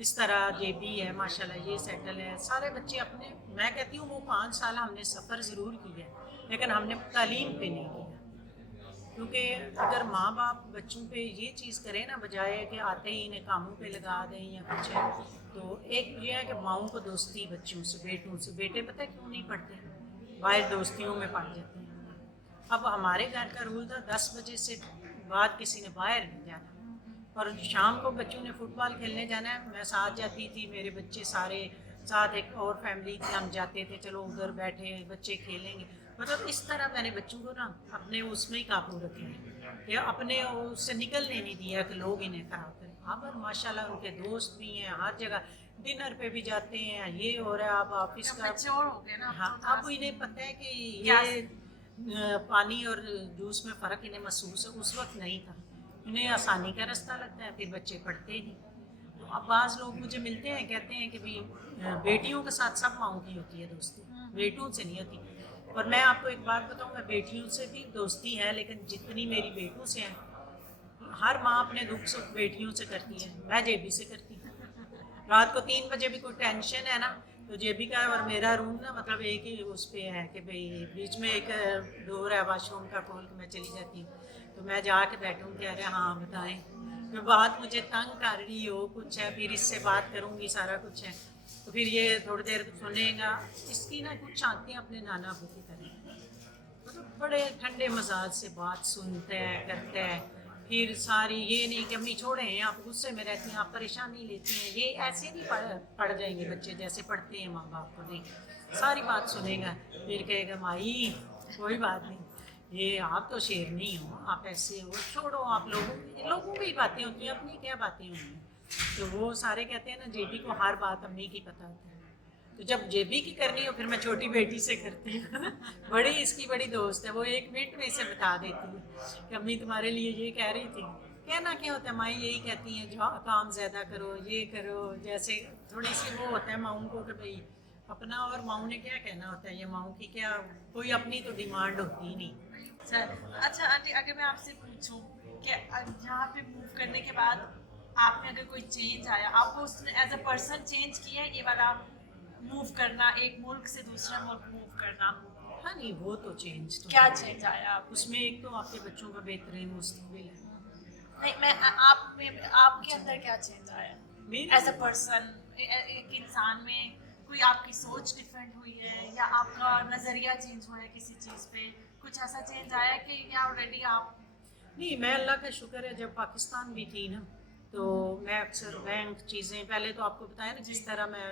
इस तरह ये भी है माशाल्लाह ये सेटल है। सारे बच्चे अपने, मैं कहती हूँ वो 5 साल हमने सफ़र ज़रूर किया है लेकिन हमने तालीम पे नहीं किया, क्योंकि अगर माँ बाप बच्चों पे ये चीज़ करें ना बजाय कि आते ही इन्हें कामों पे लगा दें या कुछ है, तो एक ये है कि माँओं को दोस्ती बच्चों से बेटों से, बेटे पता है क्यों नहीं पढ़ते, बाहर दोस्तियों में पढ़ जाते हैं। अब हमारे घर का रूल था 10 बजे से बाद किसी ने बाहर नहीं जाना, और शाम को बच्चों ने फुटबॉल खेलने जाना है, मैं साथ जाती थी, मेरे बच्चे सारे साथ, एक और फैमिली थी हम जाते थे, चलो उधर बैठे बच्चे खेलेंगे, मतलब इस तरह मैंने बच्चों को ना अपने उसमें ही काबू रखे या अपने उससे निकलने नहीं दिया कि लोग इन्हें ख़राब करें। अब और माशाल्लाह उनके दोस्त भी हैं, हर जगह डिनर पे भी जाते हैं, ये हो रहा है अब ऑफिस का। मैच्योर हो गए ना हाँ, अब इन्हें पता है कि ये पानी और जूस में फ़र्क इन्हें महसूस है, उस वक्त नहीं था, इन्हें आसानी का रास्ता लगता है, फिर बच्चे पढ़ते ही नहीं। तो अब बाज़ लोग मुझे मिलते हैं कहते हैं कि भाई बेटियों के साथ सब माँओं की होती है दोस्ती, बेटों से नहीं होती। और मैं आपको एक बात बताऊँ, मैं बेटियों से भी दोस्ती है लेकिन जितनी मेरी बेटों से है, हर माँ अपने दुख सुख बेटियों से करती है, मैं जेबी से करती हूँ। रात को 3 बजे भी कोई टेंशन है ना तो जेबी का और मेरा रूम ना मतलब एक ही उस पे है कि भाई बीच में एक डोर है वाशरूम का, खोल के मैं चली जाती हूँ, तो मैं जाके बैठूँ कह रहे हाँ बताएं, तो बात मुझे तंग कर रही हो कुछ है, फिर इससे बात करूँगी सारा कुछ है, तो फिर ये थोड़ी देर सुनेगा, इसकी ना कुछ शांतियाँ अपने नाना अबू की तरह, मतलब बड़े ठंडे मजाज से बात सुनते हैं करते हैं। फिर सारी ये नहीं कि अम्मी छोड़ें आप गुस्से में रहती हैं, आप परेशानी लेती हैं, ये ऐसे नहीं पढ़ जाएंगे बच्चे जैसे पढ़ते हैं माँ बाप को, नहीं सारी बात सुनेगा, फिर कहेगा माई कोई बात नहीं, ये आप तो शेर नहीं हो, आप ऐसे हो, छोड़ो आप लोगों की बातें होती हैं, अपनी क्या बातें होती हैं। तो वो सारे कहते हैं ना जेबी को हर बात अम्मी की पता होती है, तो जब जेबी की करनी हो फिर मैं छोटी बेटी से करती हूँ। बड़ी इसकी बड़ी दोस्त है, वो 1 मिनट में इसे बता देती है कि अम्मी तुम्हारे लिए ये कह रही थी, कहना क्या होता है माँ यही कहती हैं जो काम ज़्यादा करो ये करो, जैसे थोड़ी सी वो होता है माँओं को कि भाई अपना, और माँओं ने क्या कहना होता है, ये माँओं की क्या कोई अपनी तो डिमांड होती ही नहीं। अच्छा आंटी, अगर मैं आपसे पूछूं कि यहाँ पे मूव करने के बाद आप में अगर कोई चेंज आया, आपको उसने एज अ पर्सन चेंज किया है, ये वाला मूव करना, एक मुल्क से दूसरा मुल्क मूव करना? हाँ नहीं वो तो चेंज तो क्या चेंज आया आप उसमें, एक तो आपके बच्चों का बेहतरीन मुस्तकबिल है। नहीं मैं आप में आपके अंदर क्या चेंज आया मेरे एज अ पर्सन, एक इंसान में कोई आपकी सोच डिफरेंट हुई है या आपका नज़रिया चेंज हुआ है किसी चीज़ पे, कुछ ऐसा चेंज आया कि या ऑलरेडी आप? नहीं, मैं अल्लाह का शुक्र है जब पाकिस्तान भी थी ना, तो मैं अक्सर बैंक चीज़ें, पहले तो आपको बताया ना जिस तरह मैं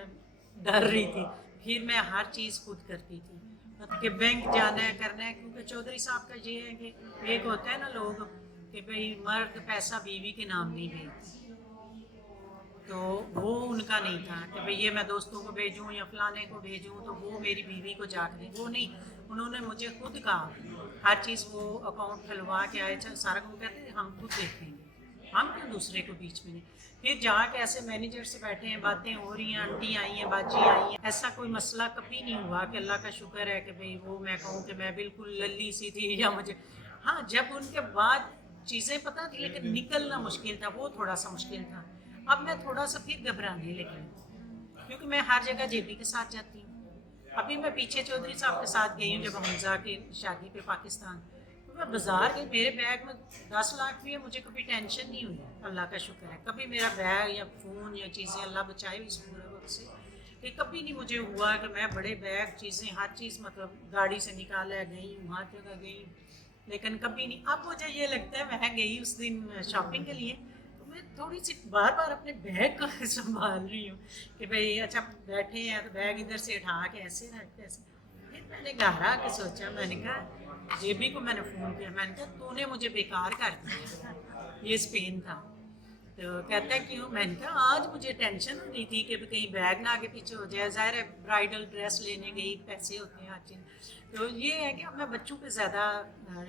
डर रही थी, फिर मैं हर चीज़ खुद करती थी, मतलब कि बैंक जाना है करना है, क्योंकि चौधरी साहब का ये है कि एक होता है ना लोग कि भाई मर्द पैसा बीवी के नाम नहीं भेजते, तो वो उनका नहीं था कि भाई ये मैं दोस्तों को भेजूं या फलाने को भेजूं तो वो मेरी बीवी को जाकर दें, वो नहीं, उन्होंने मुझे खुद कहा हर चीज़, वो अकाउंट खुलवा के आए सारा को कहते हम खुद देखेंगे, हम क्यों दूसरे को बीच में नहीं। फिर जहाँ के ऐसे मैनेजर से बैठे हैं, बातें हो रही हैं, आंटी आई हैं, बाजी आई हैं, ऐसा कोई मसला कभी नहीं हुआ कि अल्लाह का शुक्र है कि भाई वो मैं कहूँ कि मैं बिल्कुल लल्ली सी थी या मुझे, हाँ जब उनके बाद चीज़ें पता थी लेकिन निकलना मुश्किल था, वो थोड़ा सा मुश्किल था। अब मैं थोड़ा सा फिर घबराने लगी, क्योंकि मैं हर जगह जेबी के साथ जाती हूँ। अभी मैं पीछे चौधरी साहब के साथ गई हूँ जब हमजा की शादी पे पाकिस्तान, तो मैं बाज़ार गई, मेरे बैग में 10 लाख भी है, मुझे कभी टेंशन नहीं हुई, अल्लाह का शुक्र है। कभी मेरा बैग या फ़ोन या चीज़ें, अल्लाह बचाए इस पूरे वक्त से, कि कभी नहीं मुझे हुआ कि मैं बड़े बैग चीज़ें हर चीज़ मतलब गाड़ी से निकाला गई हूँ, हर जगह गई, लेकिन कभी नहीं। अब मुझे ये लगता है, मैं गई उस दिन शॉपिंग के लिए, मैं थोड़ी सी बार बार अपने बैग को संभाल रही हूँ कि भाई अच्छा बैठे हैं तो बैग इधर से उठा के ऐसे रखते ऐसे। फिर मैंने घर आके सोचा, मैंने कहा जेबी को मैंने फ़ोन किया, मैंने कहा तूने मुझे बेकार कर दिया, ये स्पेन था। तो कहता है क्यों, मैंने कहा आज मुझे टेंशन हो रही थी कि कहीं बैग ना आगे पीछे हो जाए, ज़ाहिर है ब्राइडल ड्रेस लेने गई, पैसे होते हैं हर चीज़, तो ये है कि अब मैं बच्चों पे ज़्यादा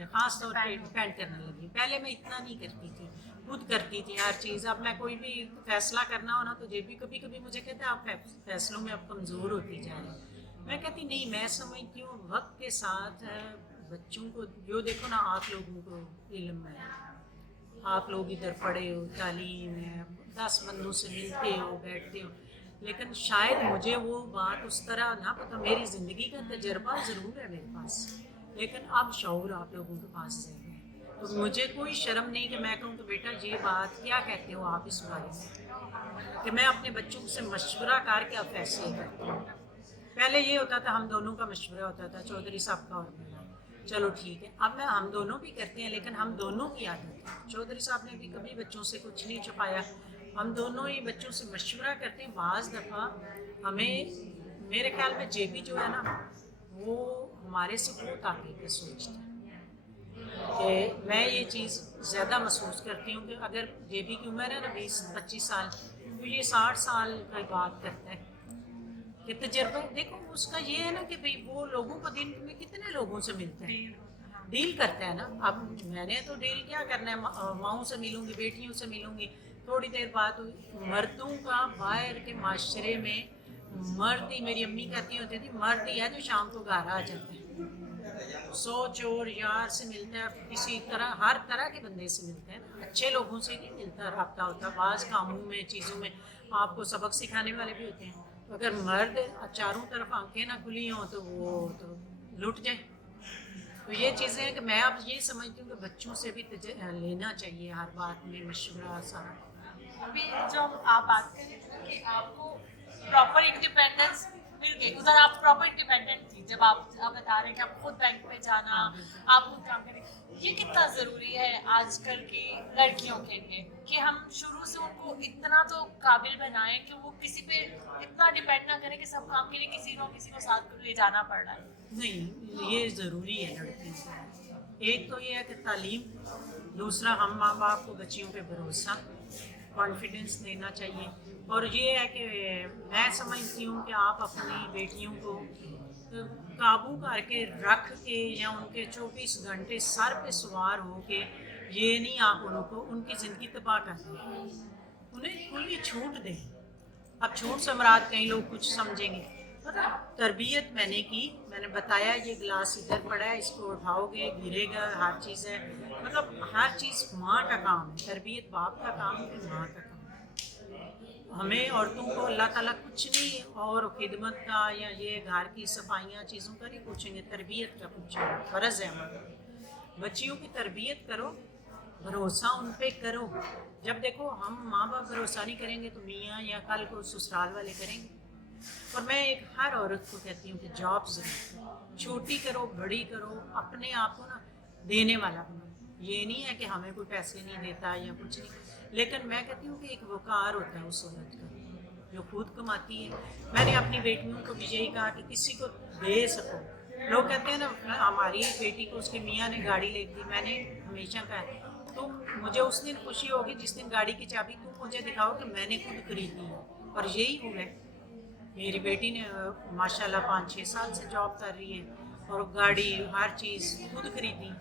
ख़ास तौर पे डिपेंड करने लगी। पहले मैं इतना नहीं करती थी, खुद करती थी हर चीज़। अब मैं कोई भी फैसला करना हो ना तो जे भी कभी कभी मुझे कहता है आप फैसलों में अब कमज़ोर होती जा रही हैं। मैं कहती नहीं, मैं समझती हूँ वक्त के साथ बच्चों को, जो देखो ना आप लोगों को इल्म है, आप लोग इधर पढ़े हो, तालीम है, 10 बंदों से मिलते हो, बैठते हो, लेकिन शायद मुझे वो बात उस तरह ना पता, मेरी ज़िंदगी का तजर्बा ज़रूर है मेरे पास, लेकिन अब शऊर आप लोगों के पास ज़्यादा है, तो मुझे कोई शर्म नहीं कि मैं कहूँ कि बेटा ये बात क्या कहते हो आप इस बारे में, कि मैं अपने बच्चों से मशवरा करके अब फैसले करती हूँ। पहले ये होता था हम दोनों का मशवरा होता था, चौधरी साहब का और मेरा, चलो ठीक है। अब मैं हम दोनों भी करते हैं, लेकिन हम दोनों की आदत है, चौधरी साहब ने भी कभी बच्चों से कुछ नहीं छुपाया, हम दोनों ही बच्चों से मशवरा करते हैं। बाज़ दफ़ा हमें, मेरे ख्याल में जेबी जो है ना वो हमारे से बहुत आगे का सोचता है, कि मैं ये चीज़ ज़्यादा महसूस करती हूँ कि अगर जेबी की उम्र है ना 20-25 साल, तो ये 60 साल की बात करता है कि तजर्बा देखो उसका ये है ना कि भाई वो लोगों को दिन में कितने लोगों से मिलता है, डील करता है ना। अब मैंने तो डील क्या करना है, माओं से मिलूंगी, बेटियों से मिलूंगी, थोड़ी देर बाद मर्दों का बाहर के माशरे में मर्द ही, मेरी अम्मी कहती होती थी मर्द ही है जो शाम को घर आ जाता है, 100 चोर यार से मिलता है, किसी तरह हर तरह के बंदे से मिलता है, अच्छे लोगों से नहीं मिलता, रब्ता होता, बाज़ कामों में चीज़ों में आपको सबक सिखाने वाले भी होते हैं। तो अगर मर्द चारों तरफ आंखें ना खुली हों तो वो तो लुट जाए। तो ये चीज़ें हैं कि मैं अब ये समझती हूँ कि बच्चों से भी लेना चाहिए हर बात में मशवरा सारा। अभी जो आप बात कर रहे थे ना कि आपको प्रॉपर इंडिपेंडेंस मिल गई, उधर आप प्रॉपर इंडिपेंडेंट थी, जब आप बता रहे हैं कि आप खुद बैंक में जाना, आप खुद काम करें, ये कितना ज़रूरी है आजकल की लड़कियों के लिए कि हम शुरू से उनको इतना तो काबिल बनाएं कि वो किसी पे इतना डिपेंड ना करें कि सब काम के लिए किसी को साथ ले जाना पड़ रहा है। नहीं, ये ज़रूरी है लड़कियों से। एक तो ये है कि तालीम, दूसरा हम माँ बाप को बच्चियों पे भरोसा, कॉन्फिडेंस देना चाहिए, और ये है कि मैं समझती हूँ कि आप अपनी बेटियों को काबू करके रख के या उनके 24 घंटे सर पे सवार हो के, ये नहीं आप उनको उनकी ज़िंदगी तबाह कर दें, उन्हें खुली छूट दें। अब छूट से मुराद कई लोग कुछ समझेंगे, मतलब तरबियत मैंने की, मैंने बताया ये गिलास इधर पड़ा है, इसको उठाओगे गिरेगा, हर चीज़ है, मतलब हर चीज़ माँ का काम है, तरबियत बाप का काम है, माँ का काम है। हमें औरतों को अल्लाह ताला कुछ नहीं और खिदमत का या ये घर की सफाइयाँ चीज़ों का नहीं पूछेंगे, तरबियत का पूछेंगे, फ़र्ज़ है हमारा। बच्चियों की तरबियत करो, भरोसा उन पे करो। जब देखो हम माँ बाप भरोसा नहीं करेंगे तो मियाँ या कल को ससुराल वाले करेंगे। और मैं एक हर औरत को कहती हूँ कि जॉब ज़रूर करो, छोटी करो बड़ी करो, अपने आप को ना देने वाला बनाओ। ये नहीं है कि हमें कोई पैसे नहीं देता या कुछ नहीं, लेकिन मैं कहती हूँ कि एक वक़ार होता है उस औरत का जो खुद कमाती है। मैंने अपनी बेटियों को भी यही कहा कि किसी को दे सको। लोग कहते हैं ना हमारी बेटी को उसके मियाँ ने गाड़ी ले दी, मैंने हमेशा कहा तुम मुझे उस दिन खुशी होगी जिस दिन गाड़ी की चाबी तुम मुझे दिखाओ कि मैंने खुद खरीदी है। और यही हुआ है। मेरी बेटी ने माशाल्लाह 5-6 साल से जॉब कर रही है और गाड़ी हर चीज़ खुद खरीदी।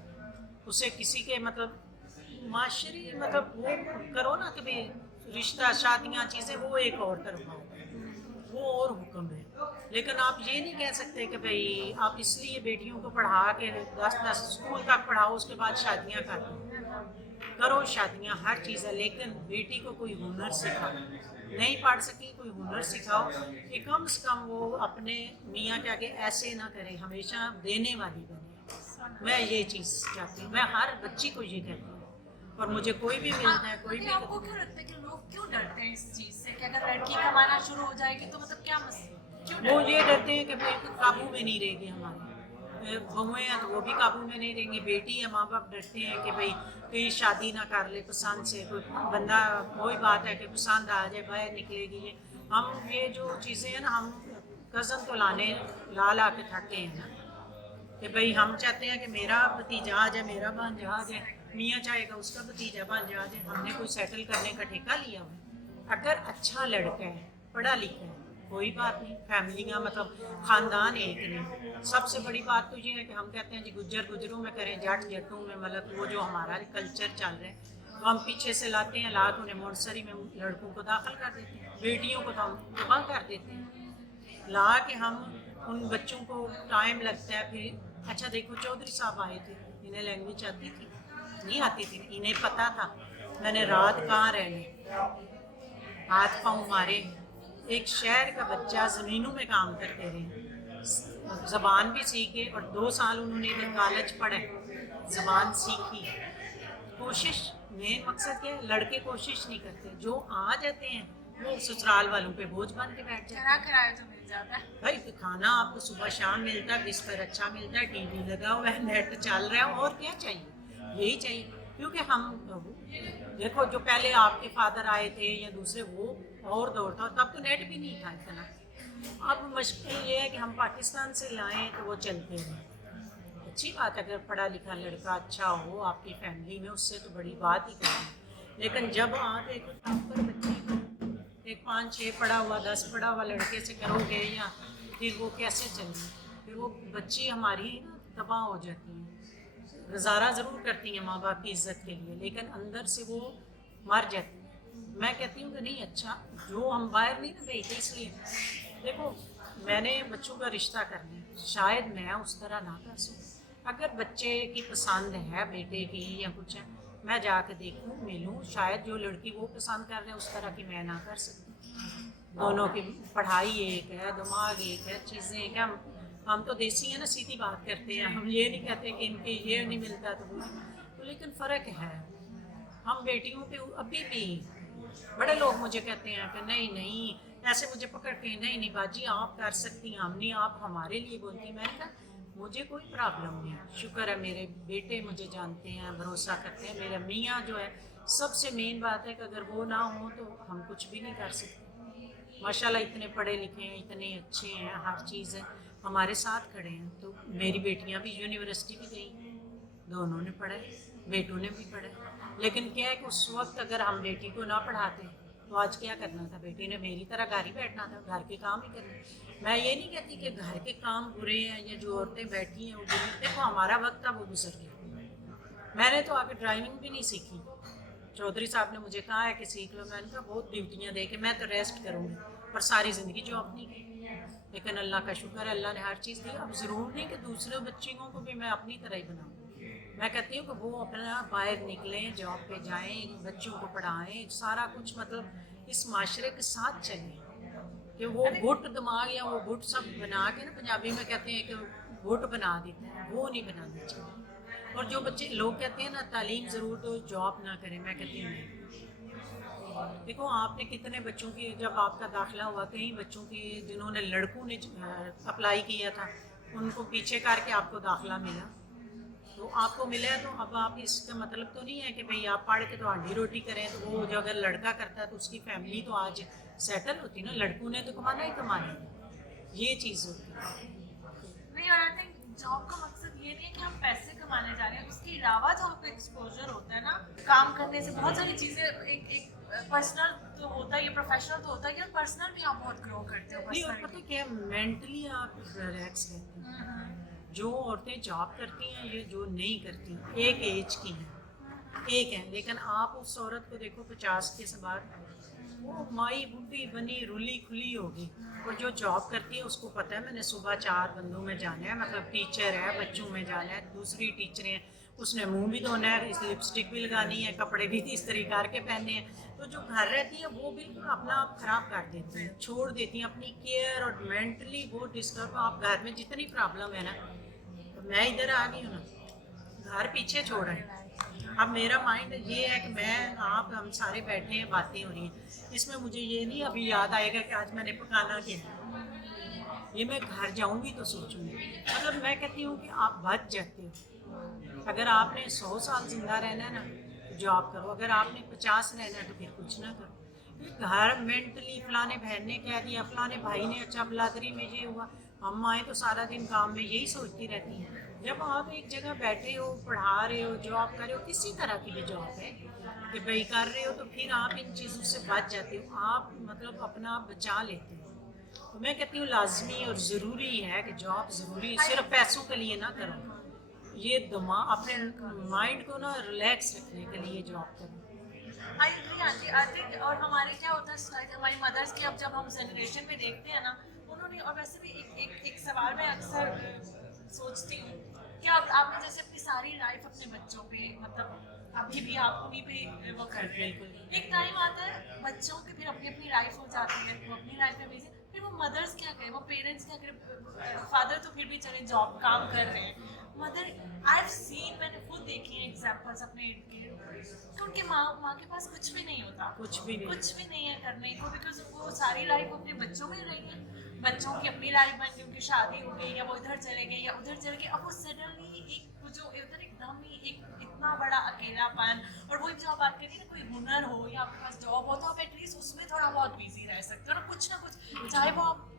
उसे किसी के मतलब माशरी मतलब वो करो ना कि भाई रिश्ता शादियाँ चीज़ें वो एक और तरफा वो और हुक्म है। लेकिन आप ये नहीं कह सकते कि भाई आप इसलिए बेटियों को पढ़ा के 10 स्कूल तक पढ़ाओ उसके बाद शादियाँ कर दो। करो शादियाँ हर चीज़ है, लेकिन बेटी को कोई हुनर सिखाओ। नहीं पढ़ सकी कोई हुनर सिखाओ कि कम से कम वो अपने मियाँ के आगे ऐसे ना करे, हमेशा देने वाली बने। मैं ये चीज़ चाहती हूँ, मैं हर बच्ची को ये कहती हूँ। और मुझे कोई भी मिलता है कोई भी आपको क्यों लगता है कि लोग क्यों डरते हैं इस चीज़ से कि अगर लड़की कमाना शुरू हो जाएगी तो मतलब क्या क्यों वो ये डरते हैं कि भाई काबू में नहीं रहेगी हमारी बहुएँ हैं तो वो भी काबू में नहीं रहेंगी। बेटी है माँ बाप डरते हैं कि भाई कहीं शादी ना कर ले पसंद से, कोई बंदा वही बात है कि पसंद आ जाए बाहर निकलेगी। ये हम ये जो चीज़ें हैं ना हम कज़न तो ला के थके हैं ना कि भाई हम चाहते हैं कि मेरा भतीजा आ जाए, मेरा भांजा आ जाए, मियाँ चाहेगा उसका भतीजा भांजा आ जाए। हमने कोई सेटल करने का ठेका लिया हुआ। अगर अच्छा लड़का है पढ़ा लिखा है कोई बात नहीं, फैमिलियाँ मतलब ख़ानदान एक नहीं। सबसे बड़ी बात तो ये है कि हम कहते हैं जी गुज्जरों में करें जट जटों में, मतलब वो जो हमारा कल्चर चल रहा है तो हम पीछे से लाते हैं, ला के उन्हें मोंटसरी में लड़कों को दाखिल कर देते हैं, बेटियों को तो हम तबाह कर देते हैं ला के। हम उन बच्चों को टाइम लगता है। फिर अच्छा देखो चौधरी साहब आए थे, इन्हें लैंग्वेज आती थी नहीं आती थी, इन्हें पता था मैंने रात कहाँ रहने, हाथ पाँव मारे। एक शहर का बच्चा ज़मीनों में काम करते रहे, ज़बान भी सीखे और 2 साल उन्होंने इधर कॉलेज पढ़ा, ज़बान सीखी। कोशिश मेन मकसद क्या है, लड़के कोशिश नहीं करते, जो आ जाते हैं वो ससुराल वालों पे बोझ बन के बैठ जाते हैं। किराया तो मिल जाता है भाई खाना आपको सुबह शाम मिलता है, बिस्तर अच्छा मिलता है, टीवी लगा हुआ है, नेट चल रहा है, और क्या चाहिए, यही चाहिए। क्योंकि हम देखो जो पहले आपके फादर आए थे या दूसरे वो और दौर था, तब तो नेट भी नहीं था इतना। अब मुश्किल ये है कि हम पाकिस्तान से लाएं तो वो चलते हैं। अच्छी बात है अगर पढ़ा लिखा लड़का अच्छा हो आपकी फैमिली में, उससे तो बड़ी बात ही करें। लेकिन जब आप एक पर बच्चे को एक 5-6 पढ़ा हुआ 10 पढ़ा हुआ लड़के से करोगे या फिर वो कैसे चलेगी, फिर वो बच्ची हमारी ना तबाह हो जाती हैं। गुजारा ज़रूर करती हैं माँ बाप की इज़्ज़त के लिए, लेकिन अंदर से वो मर जाती हैं। मैं कहती हूँ कि नहीं अच्छा जो हम बाहर नहीं ना भेजते, इसलिए देखो मैंने बच्चों का रिश्ता करना है, शायद मैं उस तरह ना कर सकूँ। अगर बच्चे की पसंद है बेटे की या कुछ है, मैं जाके देखूँ मिलूँ, शायद जो लड़की वो पसंद कर रहे हैं उस तरह की मैं ना कर सकती। दोनों की पढ़ाई एक है, दिमाग एक है, चीज़ें एक है। हम तो देसी हैं ना, सीधी बात करते हैं, हम ये नहीं कहते कि इनके ये नहीं मिलता तो लेकिन फ़र्क है। हम बेटियों पे अभी भी बड़े लोग मुझे कहते हैं कि नहीं नहीं ऐसे मुझे पकड़ के नहीं नहीं बाजी आप कर सकती हैं, हम नहीं आप हमारे लिए बोलती। मैंने कहा मुझे कोई प्रॉब्लम नहीं, शुक्र है मेरे बेटे मुझे जानते हैं, भरोसा करते हैं। मेरा मियाँ जो है सबसे मेन बात है कि अगर वो ना हो तो हम कुछ भी नहीं कर सकते। माशाल्लाह इतने पढ़े लिखे हैं, इतने अच्छे हैं, हर चीज़ है हमारे साथ खड़े हैं। तो मेरी बेटियां भी यूनिवर्सिटी भी गई, दोनों ने पढ़ा, बेटों ने भी पढ़ा। लेकिन क्या है कि उस वक्त अगर हम बेटी को ना पढ़ाते तो आज क्या करना था, बेटी ने मेरी तरह घर ही बैठना था, घर के काम ही करने। मैं ये नहीं कहती कि घर के काम बुरे हैं या जो औरतें बैठी हैं वो बुरी। देखो हमारा वक्त था वो गुजर गया। मैंने तो आगे ड्राइविंग भी नहीं सीखी, चौधरी साहब ने मुझे कहा है कि सीख लो। मैंने कहा बहुत ड्यूटियाँ दे के मैं तो रेस्ट करूँगी, पर सारी ज़िंदगी जॉब नहीं की। लेकिन अल्लाह का शुक्र है अल्लाह ने हर चीज़ दी। अब ज़रूर नहीं कि दूसरे बच्चियों को भी मैं अपनी तरह ही बनाऊँ। मैं कहती हूँ कि वो अपना बाहर निकलें, जॉब पे जाएं, बच्चों को पढ़ाएं, सारा कुछ मतलब इस माशरे के साथ चलें। कि वो गुट दिमाग या वो गुट सब बना के ना, पंजाबी में कहते हैं कि गुट बना देते हैं, वो नहीं बनाना चाहिए। اور جو بچے لوگ کہتے ہیں نا تعلیم ضرور تو جاب نہ کریں، میں کہتی ہوں نہیں۔ دیکھو آپ نے کتنے بچوں کی، جب آپ کا داخلہ ہوا کئی بچوں کی جنہوں نے لڑکوں نے اپلائی کیا تھا ان کو پیچھے کر کے آپ کو داخلہ ملا، تو آپ کو ملا ہے تو اب آپ اس کا مطلب تو نہیں ہے کہ بھئی آپ پڑھ کے تو ہانڈی روٹی کریں، تو وہ جو اگر لڑکا کرتا ہے تو اس کی فیملی تو آج سیٹل ہوتی نا، لڑکوں نے تو کمانا ہی کمانا ہے، یہ چیز ہوتی ہے۔ نہیں، اور آئی تھنک جاب کا مقصد یہ نہیں ہے کہ ہم پیسے کمانے جا رہے ہیں، اس کے علاوہ جو آپ کو ایکسپوجر ہوتا ہے نا کام کرنے سے، بہت ساری چیزیں، ایک پرسنل تو ہوتا ہی ہے، پروفیشنل تو ہوتا ہی ہے، اور پرسنل بھی آپ بہت گرو کرتے ہو نہیں، اور پرسنلی۔ پتہ کیا مینٹلی آپ ریلیکس رہتے ہیں۔ جو عورتیں جاب کرتی ہیں یہ جو نہیں کرتی ایک ایج کی ہیں، ایک ہیں، لیکن آپ اس عورت کو دیکھو 50 کے بعد وہ مائی بوڑھی بنی رلی کھلی ہوگی، اور جو جاب کرتی ہے اس کو پتہ ہے میں نے صبح 4 بندوں میں جانا ہے، مطلب ٹیچر ہے، بچوں میں جانا ہے، دوسری ٹیچریں ہیں، اس نے منہ بھی دھونا ہے، اس لپسٹک بھی لگانی ہے، کپڑے بھی استری کر کے پہننے ہیں، تو جو گھر رہتی ہیں وہ بالکل اپنا آپ خراب کر دیتی ہیں، چھوڑ دیتی ہیں اپنی کیئر، اور مینٹلی وہ ڈسٹرب، آپ گھر میں جتنی پرابلم ہے نا، میں ادھر آ گئی ہوں نا، گھر پیچھے چھوڑا ہے، اب میرا مائنڈ یہ ہے کہ میں آپ ہم سارے بیٹھے ہیں باتیں ہو رہی ہیں، اس میں مجھے یہ نہیں ابھی یاد آئے گا کہ آج میں نے پکانا کیا ہے، یہ میں گھر جاؤں گی تو سوچوں گی، مطلب میں کہتی ہوں کہ آپ بچ جاتے ہو، اگر آپ نے 100 سال زندہ رہنا ہے نا تو جاب کرو، اگر آپ نے 50 رہنا ہے تو پھر کچھ نہ کرو، گھر مینٹلی فلانے بہن نے کہہ دیا، فلانے بھائی نے، اچھا بلادری میں یہ ہوا، ہم آئے تو سارا دن کام میں یہی سوچتی رہتی ہیں۔ جب آپ ایک جگہ بیٹھے ہو، پڑھا رہے ہو، جاب کر رہے ہو، کسی طرح کی بھی جاب ہے کہ بھائی کر رہے ہو، تو پھر آپ ان چیزوں سے بچ جاتے ہو، آپ مطلب اپنا آپ بچا لیتے ہو، تو میں کہتی ہوں لازمی اور ضروری ہے کہ جاب ضروری، صرف پیسوں کے لیے نہ کرو، یہ دماغ اپنے مائنڈ کو نا ریلیکس رکھنے کے لیے جاب کرو۔ I agree aunty, I think, اور ہمارے کیا ہوتا ہے ہماری مدرس کی، اب جب ہم جنریشن میں دیکھتے ہیں نا، انہوں نے، اور ویسے بھی ایک سوال میں اکثر سوچتی ہوں کہ آپ نے جیسے اپنی ساری لائف اپنے بچوں پہ، مطلب ابھی بھی آپ انہیں پہ وہ کرتے ہیں، ایک ٹائم آتا ہے بچوں کی پھر اپنی اپنی لائف ہو جاتی ہے، وہ اپنی لائف میں بزی، پھر وہ مدرس کیا کریں، وہ پیرنٹس کیا کریں، فادر تو پھر بھی چلے جاب کام کر رہے ہیں، مدر آئی ہیو سین، میں نے خود دیکھی ہیں ایگزامپلس اپنے ارد گرد کہ ان کے ماں کے پاس کچھ بھی نہیں ہوتا، کچھ بھی نہیں ہے کرنے کو، بیکاز وہ ساری لائف اپنے بچوں میں رہی ہیں، بچوں کی اپنی لائف بن گئی، ان کی شادی ہو گئی، یا وہ ادھر چلے گئے یا ادھر چلے گئے، اب وہ سڈنلی ایک جو ادھر ایک دم ہی ایک اتنا بڑا اکیلا پن، اور وہی جو آپ بات کریے نا، کوئی ہنر ہو یا آپ کے پاس جاب ہو تو آپ ایٹ لیسٹ اس میں تھوڑا بہت بیزی رہ سکتے ہو نا، کچھ نہ کچھ، چاہے وہ آپ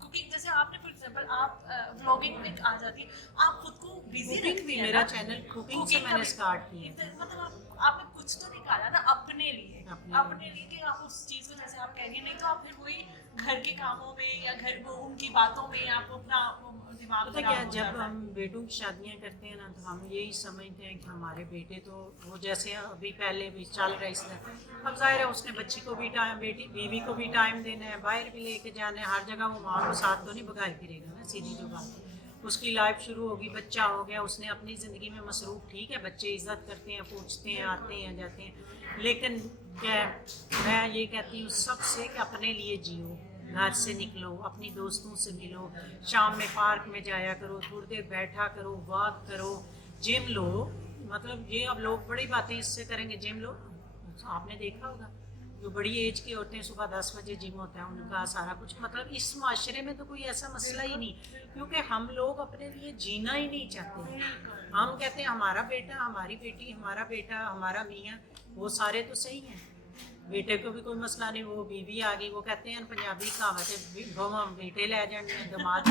کوکنگ، جیسے آپ نے فار ایگزامپل آپ بلاگنگ میں آ جاتی ہے، آپ خود کو بیزی رکھتی ہیں، میرا چینل کوکنگ سے میں نے اسٹارٹ کیا، مطلب آپ نے کچھ تو نکالا نا اپنے لیے، کہ آپ اس چیز کو، جیسے آپ کہہ رہی ہیں، نہیں تو آپ پھر وہی گھر کے کاموں میں یا گھر وہ ان کی باتوں میں آپ کو اپنا دماغ پتہ کیا، جب ہم بیٹوں کی شادیاں کرتے ہیں نا تو ہم یہی سمجھتے ہیں کہ ہمارے بیٹے تو وہ جیسے ابھی پہلے بھی چل رہا ہے اس طرح، اب ظاہر ہے اس نے بچی کو بھی ٹائم، بیوی کو بھی ٹائم دینا ہے، باہر بھی لے کے جانا ہے، ہر جگہ وہ ماں کو ساتھ تو نہیں بگائے پھرے گا نا، سیدھی جو بات ہے، اس کی لائف شروع ہوگی، بچہ ہو گیا، اس نے اپنی زندگی میں مصروف، ٹھیک ہے بچے عزت کرتے ہیں، پوچھتے ہیں، آتے ہیں جاتے ہیں، لیکن کیا میں یہ کہتی ہوں سب سے کہ اپنے لیے جیو، گھر سے نکلو، اپنی دوستوں سے ملو، شام میں پارک میں جایا کرو، تھوڑی دیر بیٹھا کرو، واک کرو، جم لو، مطلب یہ اب لوگ بڑی باتیں اس سے کریں گے، جم لو، آپ نے دیکھا ہوگا جو بڑی ایج کی عورتیں صبح 10 بجے جم ہوتا ہے ان کا سارا کچھ، مطلب اس معاشرے میں تو کوئی ایسا مسئلہ ہی نہیں، کیونکہ ہم لوگ اپنے لیے جینا ہی نہیں چاہتے، ہم کہتے ہیں ہمارا بیٹا، ہماری بیٹی، ہمارا بیٹا، ہمارا میاں، وہ سارے تو صحیح ہیں، بیٹے کو بھی کوئی مسئلہ نہیں، وہ بیوی آ گئی، وہ کہتے ہیں پنجابی کہاوت ہے، بہواں بیٹے لے جانے ہیں، دماد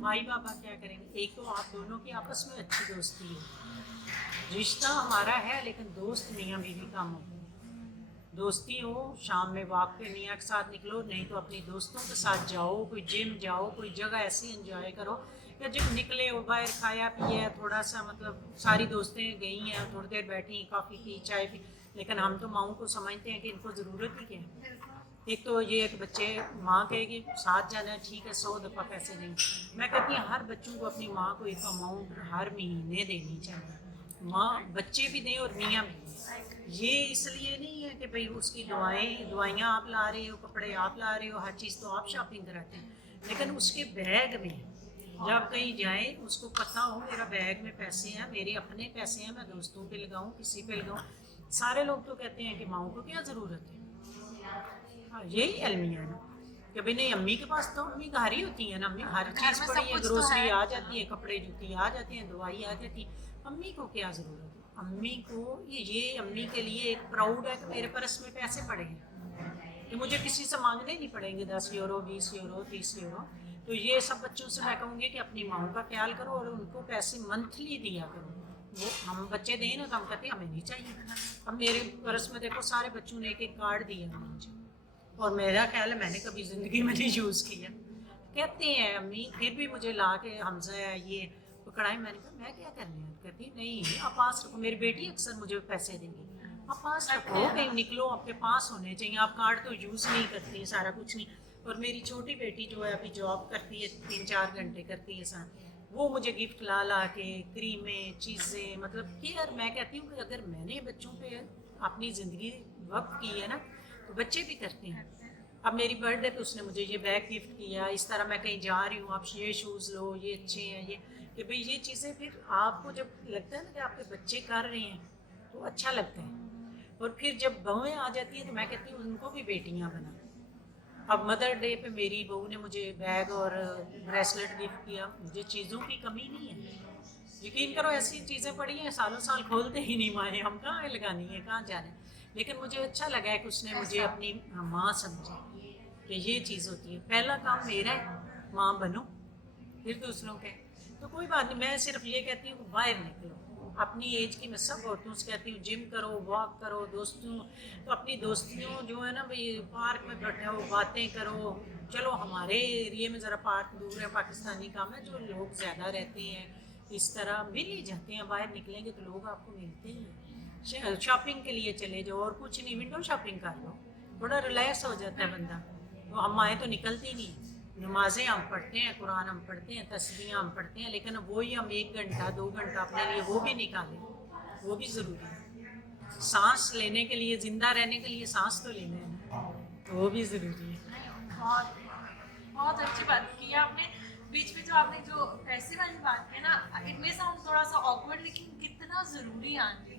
مائی بابا کیا کریں گے، ایک تو آپ دونوں کی آپس میں اچھی دوستی ہے، رشتہ ہمارا ہے لیکن دوست میاں بیوی کم ہو، دوستی ہو، شام میں واک پہ میاں کے ساتھ نکلو، نہیں تو اپنی دوستوں کے ساتھ جاؤ، کوئی جم جاؤ، کوئی جگہ ایسی انجوائے کرو، یا جب نکلے ہو باہر کھایا پیا تھوڑا سا، مطلب ساری دوستیں گئی ہیں تھوڑی دیر بیٹھی، کافی پی، چائے پی، لیکن ہم تو ماؤں کو سمجھتے ہیں کہ ان کو ضرورت ہی کیا ہے، ایک تو یہ کہ بچے ماں کہے گی ساتھ جانا ہے ٹھیک ہے 100 دفعہ پیسے دیں گے، میں کہتی ہوں ہر بچوں کو اپنی ماں کو ایک اماؤنٹ ہر مہینے دینی چاہیے، ماں بچے بھی دیں اور میاں بھی دیں، یہ اس لیے نہیں ہے کہ بھئی اس کی دوائیاں آپ لا رہے ہو، کپڑے آپ لا رہے ہو، ہر چیز تو آپ شاپنگ کراتے ہیں، لیکن اس کے بیگ میں جب کہیں جائے اس کو پتہ ہو میرا بیگ میں پیسے ہیں، میرے اپنے پیسے ہیں، میں دوستوں پہ لگاؤں، کسی پہ لگاؤں. سارے لوگ تو کہتے ہیں کہ ماؤں کو کیا ضرورت ہے. ہاں یہی المیہ ہے نا کہ بھائی نہیں امی کے پاس تو امی گھر ہی ہوتی ہیں نا، امی ہر گھر چیز میں پڑی سب ہے، کچھ تو گروسری ہے. آ جاتی ہے، کپڑے جوتی آ جاتے ہیں، دوائی آ جاتی ہے. امی کو کیا ضرورت ہے؟ امی کو یہ امی کے لیے ایک پراؤڈ ہے کہ میرے پرس میں پیسے پڑے ہیں کہ مجھے کسی سے مانگنے نہیں پڑیں گے 10 یورو 20 یورو 30 یورو. تو یہ سب بچوں سے میں کہوں گی کہ اپنی ماؤں کا خیال کرو اور ان کو پیسے منتھلی دیا کرو. وہ ہم بچے دیں نا تو ہم کہتے ہیں ہمیں نہیں چاہیے. اب میرے پرس میں دیکھو سارے بچوں نے ایک ایک کارڈ دیا مجھے، اور میرا خیال ہے میں نے کبھی زندگی میں نہیں یوز کیا. کہتے ہیں امی پھر بھی مجھے لا کے حمزہ یہ پکڑائے. میں نے کہا میں کیا کرنے ہیں؟ کہتی نہیں آپ پاس رکھو. میری بیٹی اکثر مجھے پیسے دیں گی، آپ پاس رکھو، کہیں نکلو آپ کے پاس ہونے چاہیے. آپ کارڈ تو یوز نہیں کرتی، سارا کچھ نہیں. اور میری چھوٹی بیٹی جو ہے ابھی جاب کرتی ہے 3-4 گھنٹے کرتی ہے ساتھ، وہ مجھے گفٹ لا لا کے کریمیں چیزیں مطلب کیئر. میں کہتی ہوں کہ اگر میں نے بچوں پہ اپنی زندگی وقت کی ہے نا تو بچے بھی کرتے ہیں. اب میری برتھ ڈے پہ اس نے مجھے یہ بیگ گفٹ کیا. اس طرح میں کہیں جا رہی ہوں آپ یہ شوز لو، یہ اچھے ہیں، یہ کہ بھئی یہ چیزیں پھر آپ کو جب لگتا ہے نا کہ آپ کے بچے کر رہے ہیں تو اچھا لگتا ہے. اور پھر جب بہویں آ جاتی ہیں تو میں کہتی ہوں ان کو بھی بیٹیاں بنا. اب مدر ڈے پہ میری بہو نے مجھے بیگ اور بریسلٹ گفٹ کیا. مجھے چیزوں کی کمی نہیں ہے، یقین کرو ایسی چیزیں پڑی ہیں سالوں سال کھولتے ہی نہیں مائیں، ہم کہاں لگانی ہے کہاں جانا ہے. لیکن مجھے اچھا لگا ہے کہ اس نے مجھے اپنی ماں سمجھا کہ یہ چیز ہوتی ہے. پہلا کام میرا ہے ماں بنو پھر دوسروں کے. تو کوئی بات نہیں، میں صرف یہ کہتی ہوں باہر نکلو. اپنی ایج کی میں سب عورتوں سے کہتی ہوں جم کرو، واک کرو، دوستوں تو اپنی دوستیوں جو ہے نا بھائی پارک میں بیٹھو باتیں کرو. چلو ہمارے ایریے میں ذرا پارک دور ہے، پاکستانی کام ہے، جو لوگ زیادہ رہتے ہیں اس طرح مل ہی جاتے ہیں. باہر نکلیں گے تو لوگ آپ کو ملتے ہیں. شاپنگ کے لیے چلے جاؤ اور کچھ نہیں، ونڈو شاپنگ کر لو، تھوڑا ریلیکس ہو جاتا ہے بندہ. تو ہم آئے تو نکلتے نہیں. نمازیں ہم پڑھتے ہیں، قرآن ہم پڑھتے ہیں، تسبیحاں ہم پڑھتے ہیں، لیکن وہی ہم 1 گھنٹہ 2 گھنٹہ اپنے لیے وہ بھی نکالیں، وہ بھی ضروری ہے. سانس لینے کے لیے، زندہ رہنے کے لیے سانس تو لینا ہے نا، تو وہ بھی ضروری ہے. بہت بہت اچھی بات کی آپ نے. بیچ میں جو آپ نے جو پیسے والی بات کی نا، اٹ میں ساؤنڈ تھوڑا سا آکورڈ لیکن کتنا ضروری ہے آنٹی.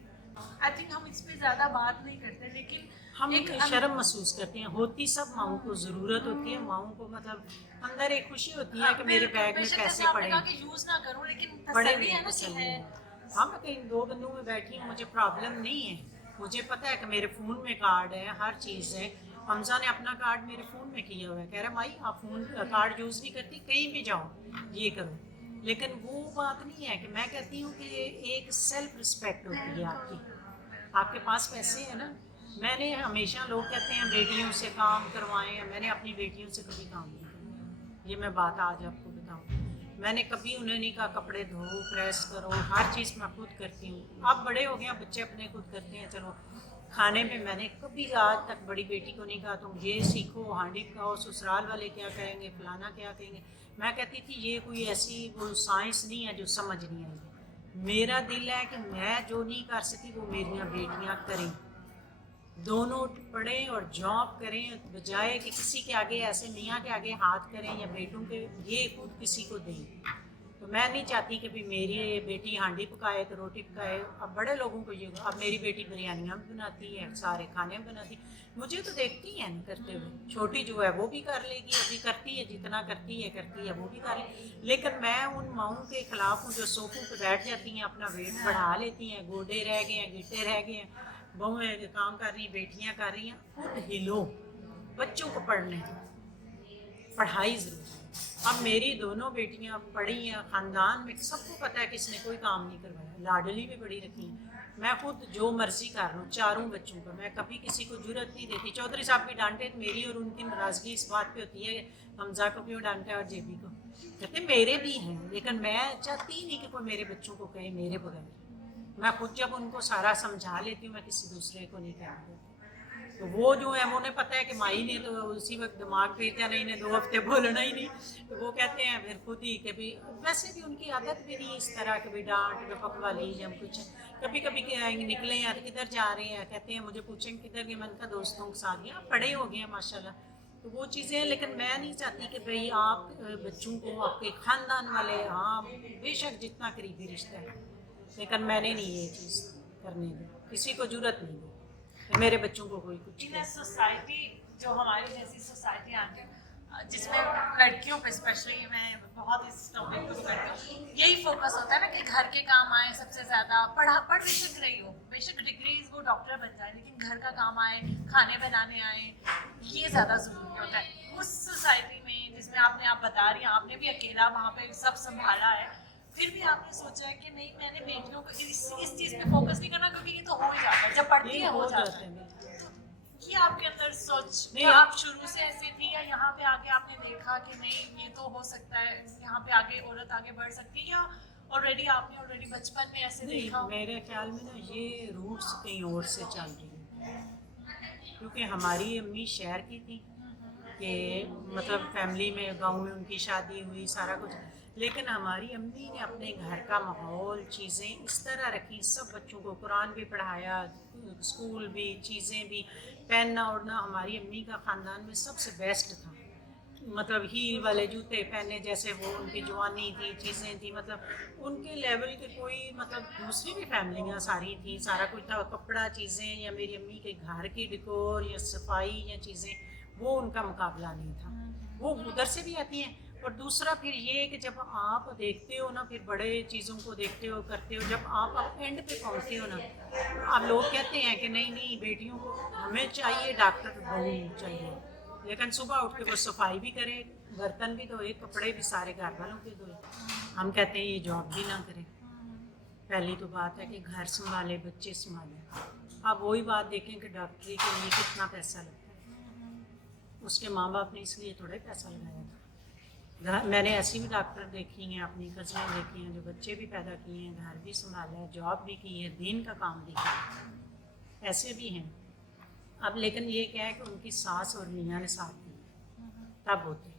آئی تھنک ہم اس پہ زیادہ بات نہیں کرتے لیکن ہم ایک شرم محسوس کرتے ہیں. ہوتی سب ماؤں کو ضرورت ہوتی ہے، ماؤں کو مطلب اندر ایک خوشی ہوتی ہے کہ میرے بیگ میں پیسے پڑے ہیں کہ یوز نہ کروں لیکن پڑے تسلی ہے نا کہ تسلی ہے. ہے. ہاں میں کہیں 2 بندوں میں بیٹھی ہوں، مجھے پرابلم نہیں ہے. مجھے پتہ ہے کہ میرے فون میں کارڈ ہے، ہر چیز ہے. حمزہ نے اپنا کارڈ میرے فون میں کیا ہوا ہے، کہہ رہا مائی آپ فون کارڈ یوز نہیں کرتی، کہیں بھی جاؤ یہ کرو. لیکن وہ بات نہیں ہے کہ میں کہتی ہوں کہ ایک سیلف رسپیکٹ ہوتی ہے آپ کی. آپ کے پاس پیسے ہیں نا. میں نے ہمیشہ لوگ کہتے ہیں بیٹیوں سے کام کروائیں، میں نے اپنی بیٹیوں سے کبھی کام نہیں کروایا. یہ میں بات آج آپ کو بتاؤں، میں نے کبھی انہیں نہیں کہا کپڑے دھو پریس کرو، ہر چیز میں خود کرتی ہوں. اب بڑے ہو گئے ہیں بچے اپنے خود کرتے ہیں. چلو کھانے میں نے کبھی آج تک بڑی بیٹی کو نہیں کہا تم یہ سیکھو، ہانڈی پکاؤ، سسرال والے کیا کہیں گے، فلانا کیا کہیں گے. میں کہتی تھی یہ کوئی ایسی وہ سائنس نہیں ہے جو سمجھ نہیں آئی. میرا دل ہے کہ میں جو نہیں کر سکی وہ میریاں بیٹیاں کریں، دونوں پڑھیں اور جاب کریں، بجائے کہ کسی کے آگے ایسے میاں کے آگے ہاتھ کریں یا بیٹوں کے یہ خود کسی کو دیں. تو میں نہیں چاہتی کہ بھی میری بیٹی ہانڈی پکائے تو روٹی پکائے. اب بڑے لوگوں کو یہ اب میری بیٹی بریانیاں بھی بناتی ہے، سارے کھانے بناتی. مجھے تو دیکھتی ہیں کرتے ہوئے. چھوٹی جو ہے وہ بھی کر لے گی، ابھی کرتی ہے جتنا کرتی ہے وہ بھی کر لے. لیکن میں ان ماؤں کے خلاف ہوں جو صوفوں پہ بیٹھ جاتی ہیں، اپنا ویٹ بڑھا لیتی ہیں، گوڈے رہ گئے ہیں، گٹے رہ گئے ہیں، بہویں کام کر رہی ہیں، بیٹیاں کر رہی ہیں. خود ہلو، بچوں کو پڑھنے پڑھائی ضرور ہے. اب میری دونوں بیٹیاں پڑھی ہیں، خاندان میں سب کو پتہ ہے کس نے کوئی کام نہیں کروایا. لاڈلی بھی بڑی رکھی ہیں. میں خود جو مرضی کر لوں چاروں بچوں کو، میں کبھی کسی کو جرت نہیں دیتی. چودھری صاحب بھی ڈانٹے میری اور ان کی ناراضگی اس بات پہ ہوتی ہے حمزہ کو کیوں ڈانٹا اور جیبی کو. کہتے میرے بھی ہیں لیکن میں چاہتی ہی نہیں کہ کوئی میرے بچوں کو کہے میرے بغیر. میں خود جب ان کو سارا سمجھا لیتی ہوں میں کسی دوسرے کو نہیں کہہ دیتی. تو وہ جو ہے انہیں پتہ ہے کہ مائی نے تو اسی وقت دماغ پھیرتا نہیں، انہیں 2 ہفتے بولنا ہی نہیں. تو وہ کہتے ہیں پھر خود ہی کہ بھی ویسے بھی ان کی عادت بھی نہیں اس طرح کہ بھی ڈانٹ کے پکوا لیجیے ہم کچھ. کبھی کبھی نکلے ہیں کدھر جا رہے ہیں، کہتے ہیں مجھے پوچھیں کدھر گئے، من کا دوستوں کے ساتھ گیا. پڑھے ہو گئے ہیں ماشاء اللہ. تو تو وہ چیزیں. لیکن میں نہیں چاہتی کہ بھئی آپ بچوں کو آپ کے خاندان والے, ہاں بے شک جتنا قریبی رشتہ ہے, لیکن میں نے نہیں یہ چیز کرنے دی, کسی کو ضرورت نہیں دی کہ میرے بچوں کو کوئی کچھ ان کرے. سوسائٹی جو ہماری جیسی سوسائٹی آتی ہے جس میں لڑکیوں پہ اسپیشلی, میں بہت اس ٹاپک کو کرتی ہوں, یہی فوکس ہوتا ہے نا کہ گھر کے کام آئے سب سے زیادہ, پڑھ بے شک رہی ہو, بے شک ڈگریز وہ ڈاکٹر بن جائے, لیکن گھر کا کام آئے, کھانے بنانے آئے, یہ زیادہ ضروری ہوتا ہے. اس سوسائٹی میں جس میں آپ بتا رہی ہیں, آپ نے بھی اکیلا وہاں پہ سب سنبھالا ہے, پھر بھی آپ نے سوچا ہے کہ نہیں میں نے بیٹیوں کو اس چیز پہ فوکس نہیں کرنا کیونکہ یہ تو ہو ہی جاتا ہے, جب پڑھتی ہے ہو جاتا ہے. یہ آپ کے اندر سوچ نہیں, آپ شروع سے ایسی تھی یا یہاں پہ آگے آپ نے دیکھا کہ نہیں یہ تو ہو سکتا ہے, یہاں پہ آگے عورت آگے بڑھ سکتی ہے, یا آلریڈی آپ نے بچپن میں ایسے دیکھا؟ میرے خیال میں نا یہ روٹس کہیں اور سے چل رہی ہیں, کیونکہ ہماری امی شہر کی تھی کہ مطلب فیملی میں گاؤں میں ان کی شادی ہوئی سارا کچھ, لیکن ہماری امی نے اپنے گھر کا ماحول چیزیں اس طرح رکھی, سب بچوں کو قرآن بھی پڑھایا, اسکول بھی, چیزیں بھی, پہننا اوڑھنا ہماری امی کا خاندان میں سب سے بیسٹ تھا. مطلب ہیل والے جوتے پہنے جیسے وہ ان کی جوانی تھی, چیزیں تھیں, مطلب ان کے لیول کے کوئی, مطلب دوسری بھی فیملیاں ساری تھیں, سارا کچھ تھا, کپڑا چیزیں یا میری امی کے گھر کی ڈیکور یا صفائی یا چیزیں, وہ ان کا مقابلہ نہیں تھا. وہ ادھر سے بھی آتی ہیں. اور دوسرا پھر یہ کہ جب آپ دیکھتے ہو نا, پھر بڑے چیزوں کو دیکھتے ہو کرتے ہو, جب آپ اینڈ پہ پہنچتے ہو نا, اب لوگ کہتے ہیں کہ نہیں بیٹیوں کو ہمیں چاہیے ڈاکٹر بہو چاہیے, لیکن صبح اٹھ کے وہ صفائی بھی کرے, برتن بھی دھوئے, کپڑے بھی سارے گھر والوں کے دھوئے. ہم کہتے ہیں یہ جاب بھی نہ کرے. پہلی تو بات ہے کہ گھر سنبھالے, بچے سنبھالے. اب وہی بات دیکھیں کہ ڈاکٹری کے لیے کتنا پیسہ لگتا ہے, اس کے ماں باپ نے اس لیے تھوڑے پیسہ لگایا تھا. میں نے ایسی بھی ڈاکٹر دیکھی ہیں, اپنی کزنیں دیکھی ہیں جو بچے بھی پیدا کیے ہیں, گھر بھی سنبھالا ہے, جاب بھی کی ہے, دین کا کام بھی کیا ہے, ایسے بھی ہیں. اب لیکن یہ کیا ہے کہ ان کی ساس اور میاں نے ساتھ دیا تب ہوتے.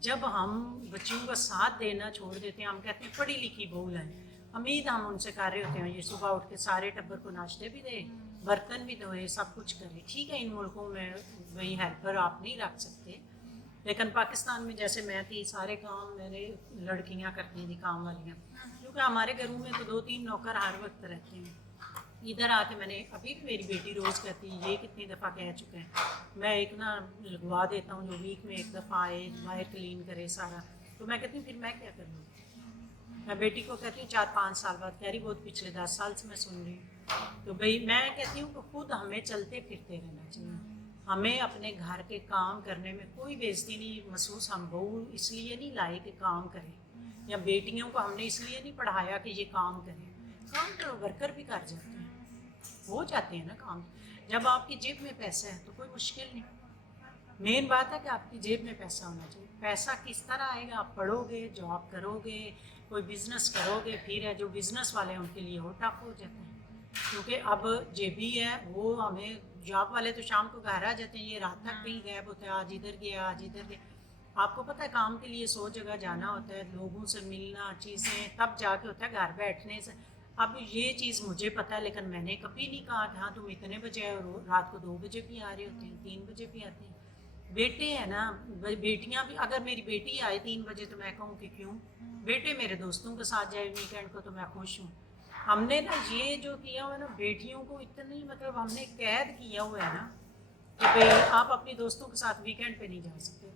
جب ہم بچوں کا ساتھ دینا چھوڑ دیتے ہیں, ہم کہتے ہیں پڑھی لکھی بہو ہیں, امید ہم ان سے کر رہے ہوتے ہیں یہ صبح اٹھ کے سارے ٹبر کو ناشتے بھی دے, برتن بھی دھوئے, سب کچھ کرے. ٹھیک ہے ان ملکوں میں وہی ہیلپر آپ نہیں رکھ سکتے, لیکن پاکستان میں جیسے میں تھی, سارے کام میرے لڑکیاں کرتی تھیں, کام والیاں, کیونکہ ہمارے گھروں میں تو 2-3 نوکر ہر وقت رہتے ہیں. ادھر آ کے میں نے, ابھی بھی میری بیٹی روز کہتی ہے, یہ کتنی دفعہ کہہ چکے ہیں, میں ایک نا لگوا دیتا ہوں جو ویک میں ایک دفعہ آئے, باہر کلین کرے سارا. تو میں کہتی ہوں پھر میں کیا کروں, میں بیٹی کو کہتی ہوں 4-5 سال بعد, کہہ رہی بہت پچھلے 10 سال سے میں سن رہی ہوں. تو بھئی میں کہتی ہوں کہ خود ہمیں چلتے پھرتے رہنا چاہیے, ہمیں اپنے گھر کے کام کرنے میں کوئی بےعزتی نہیں محسوس. ہم بہو اس لیے نہیں لائے کہ کام کریں, یا بیٹیوں کو ہم نے اس لیے نہیں پڑھایا کہ یہ کام کریں. کام کرو, ورکر بھی کر جاتے ہیں, ہو جاتے ہیں نا کام. جب آپ کی جیب میں پیسہ ہے تو کوئی مشکل نہیں. مین بات ہے کہ آپ کی جیب میں پیسہ ہونا چاہیے. پیسہ کس طرح آئے گا, آپ پڑھو گے, جاب کرو گے, کوئی بزنس کرو گے. پھر ہے جو بزنس والے ہیں ان کے لیے وہ ٹف ہو جاتا ہے, کیونکہ اب جیبی ہے وہ, ہمیں جاب والے تو شام کو گھر آ جاتے ہیں, یہ رات تک کہیں غائب ہوتا ہے, آج ادھر گیا آج ادھر گیا. آپ کو پتہ ہے کام کے لیے 100 جگہ جانا ہوتا ہے, لوگوں سے ملنا, چیزیں, تب جا کے ہوتا ہے گھر بیٹھنے سے. اب یہ چیز مجھے پتہ ہے, لیکن میں نے کبھی نہیں کہا کہ ہاں تم اتنے بجے آئے, اور رات کو 2 بجے بھی آ رہے ہوتے ہیں, 3 بجے بھی آتے ہیں. بیٹے ہیں نا, بیٹیاں بھی, اگر میری بیٹی آئے 3 بجے تو میں کہوں کہ کیوں, بیٹے میرے دوستوں کے ساتھ جائے ویکینڈ کو تو میں خوش ہوں. ہم نے نا یہ جو کیا ہوا ہے نا, بیٹیوں کو اتنی, مطلب ہم نے قید کیا ہوا ہے نا کہ بھئی آپ اپنی دوستوں کے ساتھ ویکینڈ پہ نہیں جا سکتے.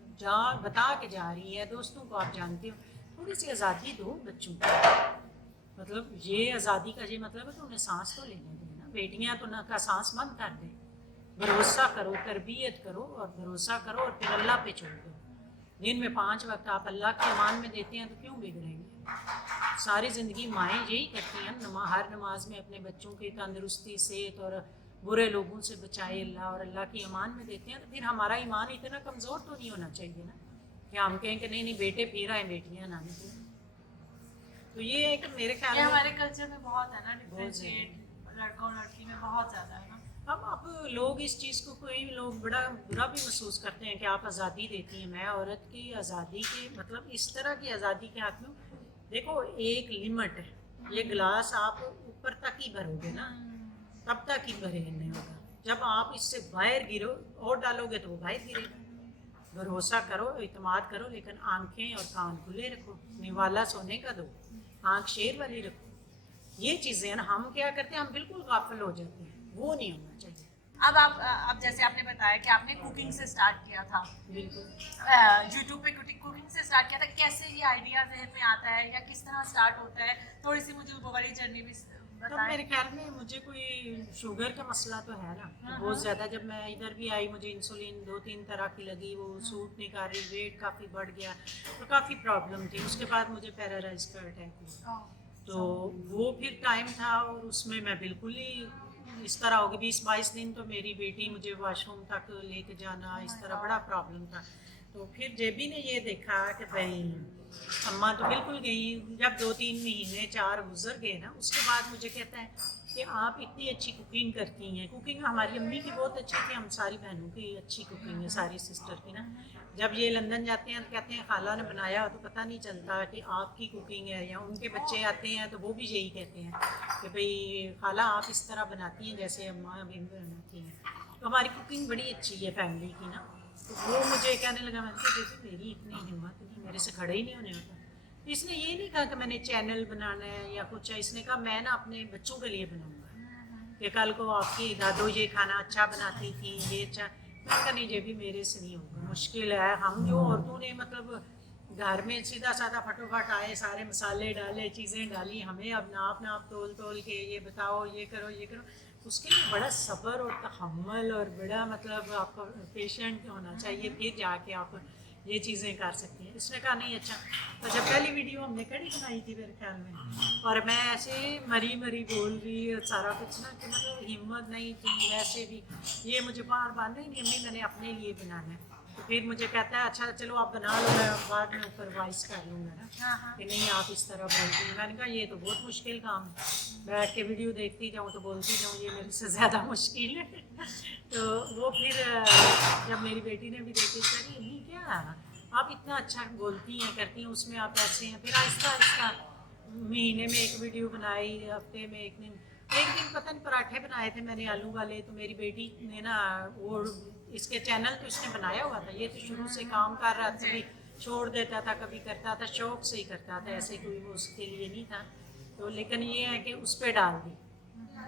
بتا کے جا رہی ہے, دوستوں کو آپ جانتے ہو, تھوڑی سی آزادی دو بچوں کو. مطلب یہ آزادی کا یہ مطلب ہے کہ انہیں سانس تو لینے دیں نا. بیٹیاں تو نہ کا سانس بند کر دیں, بھروسہ کرو, تربیت کرو اور بھروسہ کرو, اور پھر اللہ پہ چھوڑ دو. دن میں 5 وقت آپ اللہ کے امان میں دیتے ہیں تو کیوں بگڑیں گے. ساری زندگی مائیں یہی کرتی ہیں, ہر نماز میں اپنے بچوں کی تندرستی, صحت اور برے لوگوں سے بچائے اللہ, اور اللہ کی امان میں دیتے ہیں. تو پھر ہمارا ایمان اتنا کمزور تو نہیں ہونا چاہیے نا کہ ہم کہیں کہ نہیں بیٹے پی رہے ہیں, بیٹیاں نہ نہیں. تو یہ ہے کہ میرے خیال میں ہمارے کلچر میں بہت ہے نا ڈفرینشیٹ, لڑکا اور لڑکی میں بہت زیادہ ہے نا. اب لوگ اس چیز کو, کوئی لوگ بڑا برا بھی محسوس کرتے ہیں کہ آپ آزادی دیتی ہیں. میں عورت کی آزادی کے مطلب اس طرح کی آزادی کے حق میں, دیکھو ایک لمٹ ہے, یہ گلاس آپ اوپر تک ہی بھرو گے نا, تب تک ہی بھرے نہیں ہوگا. جب آپ اس سے باہر گرو اور ڈالو گے تو وہ باہر گرے گا. भरोसा करो, इत्मीनान करो, लेकिन आंखें और कान खुले रखो, निवाला सोने का दो, आंख शेर वाली रखो। ये चीज़ें हैं ना, हम क्या करते हैं, हम बिल्कुल गाफिल हो जाते हैं, वो नहीं होना चाहिए। अब जैसे आपने बताया कि आपने कुकिंग से स्टार्ट किया था, बिल्कुल यूट्यूब पे कुकिंग से स्टार्ट किया था, कैसे ये आइडिया जहन में आता है या किस तरह स्टार्ट होता है, थोड़ी सी मुझे वो वाली जर्नी भी तो बताएं। मेरे ख्याल में मुझे कोई शुगर का मसला तो है ना, तो बहुत ज़्यादा जब मैं इधर भी आई मुझे इंसुलिन 2-3 तरह की लगी, वो सूट नहीं कर रही, वेट काफ़ी बढ़ गया, तो काफ़ी प्रॉब्लम थी। उसके बाद मुझे पैरालाइज का अटैक हुआ, तो वो फिर टाइम था और उसमें मैं बिल्कुल ही इस तरह हो गई। 20-22 दिन तो मेरी बेटी मुझे वॉशरूम तक लेके जाना, इस तरह बड़ा प्रॉब्लम था। तो फिर जेबी ने ये देखा कि भाई अम्मा तो बिल्कुल गई। जब 2-3 महीने 4 गुजर गए ना, उसके बाद मुझे कहता है कि आप इतनी अच्छी कुकिंग करती हैं। कुकिंग हमारी अम्मी की बहुत अच्छी थी, हम सारी बहनों की अच्छी कुकिंग है, सारी सिस्टर की ना। जब ये लंदन जाते हैं तो कहते हैं खाला ने बनाया, तो पता नहीं चलता कि आपकी कुकिंग है, या उनके बच्चे आते हैं तो वो भी यही कहते हैं कि भाई खाला आप इस तरह बनाती हैं जैसे अम्मा अभी बनाती हैं। तो हमारी कुकिंग बड़ी अच्छी है फैमिली की ना। तो वो मुझे कहने लगा, मैंने कहा देखो मेरी इतनी हिम्मत नहीं, मेरे से खड़े ही नहीं होने होता। इसने ये नहीं कहा कि मैंने चैनल बनाना है या कुछ है, इसने कहा मैं ना अपने बच्चों के लिए बनाऊंगा कि कल को आपकी दादो ये खाना अच्छा बनाती थी, ये अच्छा। मैंने कहा नहीं, ये भी मेरे से नहीं होगा, मुश्किल है। हम जो औरतों ने मतलब घर में सीधा साधा फटोफट आए, सारे मसाले डाले, चीज़ें डाली, हमें अब नाप नाप तोल तोल के ये बताओ, ये करो, ये करो, उसके लिए बड़ा सब्र और तहम्मुल और बड़ा मतलब आपका पेशेंट होना चाहिए, फिर जाके आप ये चीज़ें कर सकती हैं। इसने कहा नहीं अच्छा। तो जब पहली वीडियो हमने कड़ी बनाई थी मेरे ख्याल में, और मैं ऐसे मरी मरी बोल रही और सारा कुछ ना, कि मतलब हिम्मत नहीं थी वैसे भी। ये मुझे बार बार नहीं अम्मी मैंने अपने लिए बनाना है। तो फिर मुझे कहता है अच्छा चलो आप बना लो, मैं बाद में ऊपर वॉइस कर लूँगा ना कि नहीं आप इस तरह बोलती हैं। मैंने कहा ये तो बहुत मुश्किल काम है, बैठ के वीडियो देखती जाऊँ तो बोलती जाऊँ, ये मेरे से ज़्यादा मुश्किल है। तो वो फिर जब मेरी बेटी ने भी देखी, कही नहीं क्या आप इतना अच्छा बोलती हैं करती हैं, उसमें आप ऐसे हैं। फिर आहिस्ता आहिस्ता महीने में एक वीडियो बनाई, हफ्ते में एक दिन पता नहीं पराठे बनाए थे मैंने आलू वाले। तो मेरी बेटी ने ना वो इसके चैनल तो इसने बनाया हुआ था, ये तो शुरू से काम कर रहा था, कभी छोड़ देता था कभी करता था, शौक से ही करता था, ऐसे कोई वो उसके लिए नहीं था। तो लेकिन ये है कि उस पर डाल दी,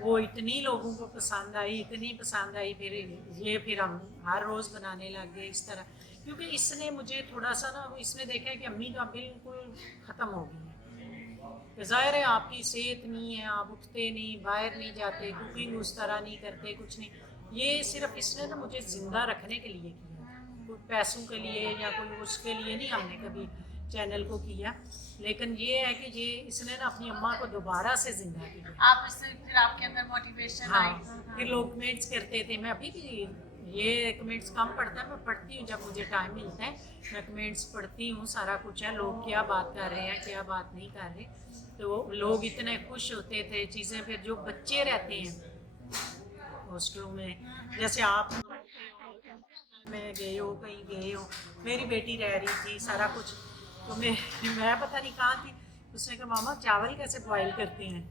वो इतनी लोगों को पसंद आई, इतनी पसंद आई, फिर हम हर रोज़ बनाने लग गए इस तरह। क्योंकि इसने मुझे थोड़ा सा ना, इसने देखा है कि अम्मी तो बिल्कुल ख़त्म हो गई है, ज़ाहिर है आपकी सेहत नहीं है, आप उठते नहीं, बाहर नहीं जाते, कुकिंग उस तरह नहीं करते, कुछ नहीं। ये सिर्फ इसने ना मुझे ज़िंदा रखने के लिए किया, कोई पैसों के लिए या कोई उसके लिए नहीं हमने कभी चैनल को किया। लेकिन ये है कि ये इसने ना अपनी अम्मा को दोबारा से ज़िंदा किया। आप इससे फिर आपके अंदर मोटिवेशन आई। हाँ, फिर लोग कमेंट्स करते थे, मैं अभी भी ये कमेंट्स कम पढ़ता है, मैं पढ़ती हूँ जब मुझे टाइम मिलता है, मैं कमेंट्स पढ़ती हूँ, सारा कुछ है, लोग क्या बात कर रहे हैं क्या बात नहीं कर रहे। तो लोग इतने खुश होते थे चीज़ें। फिर जो बच्चे रहते हैं हॉस्टलों में, जैसे आप में गए हो, कहीं गए हो, मेरी बेटी रह रही थी सारा कुछ, तो मैं पता नहीं कहाँ थी, उसने कहा मामा चावल कैसे बॉयल करते हैं।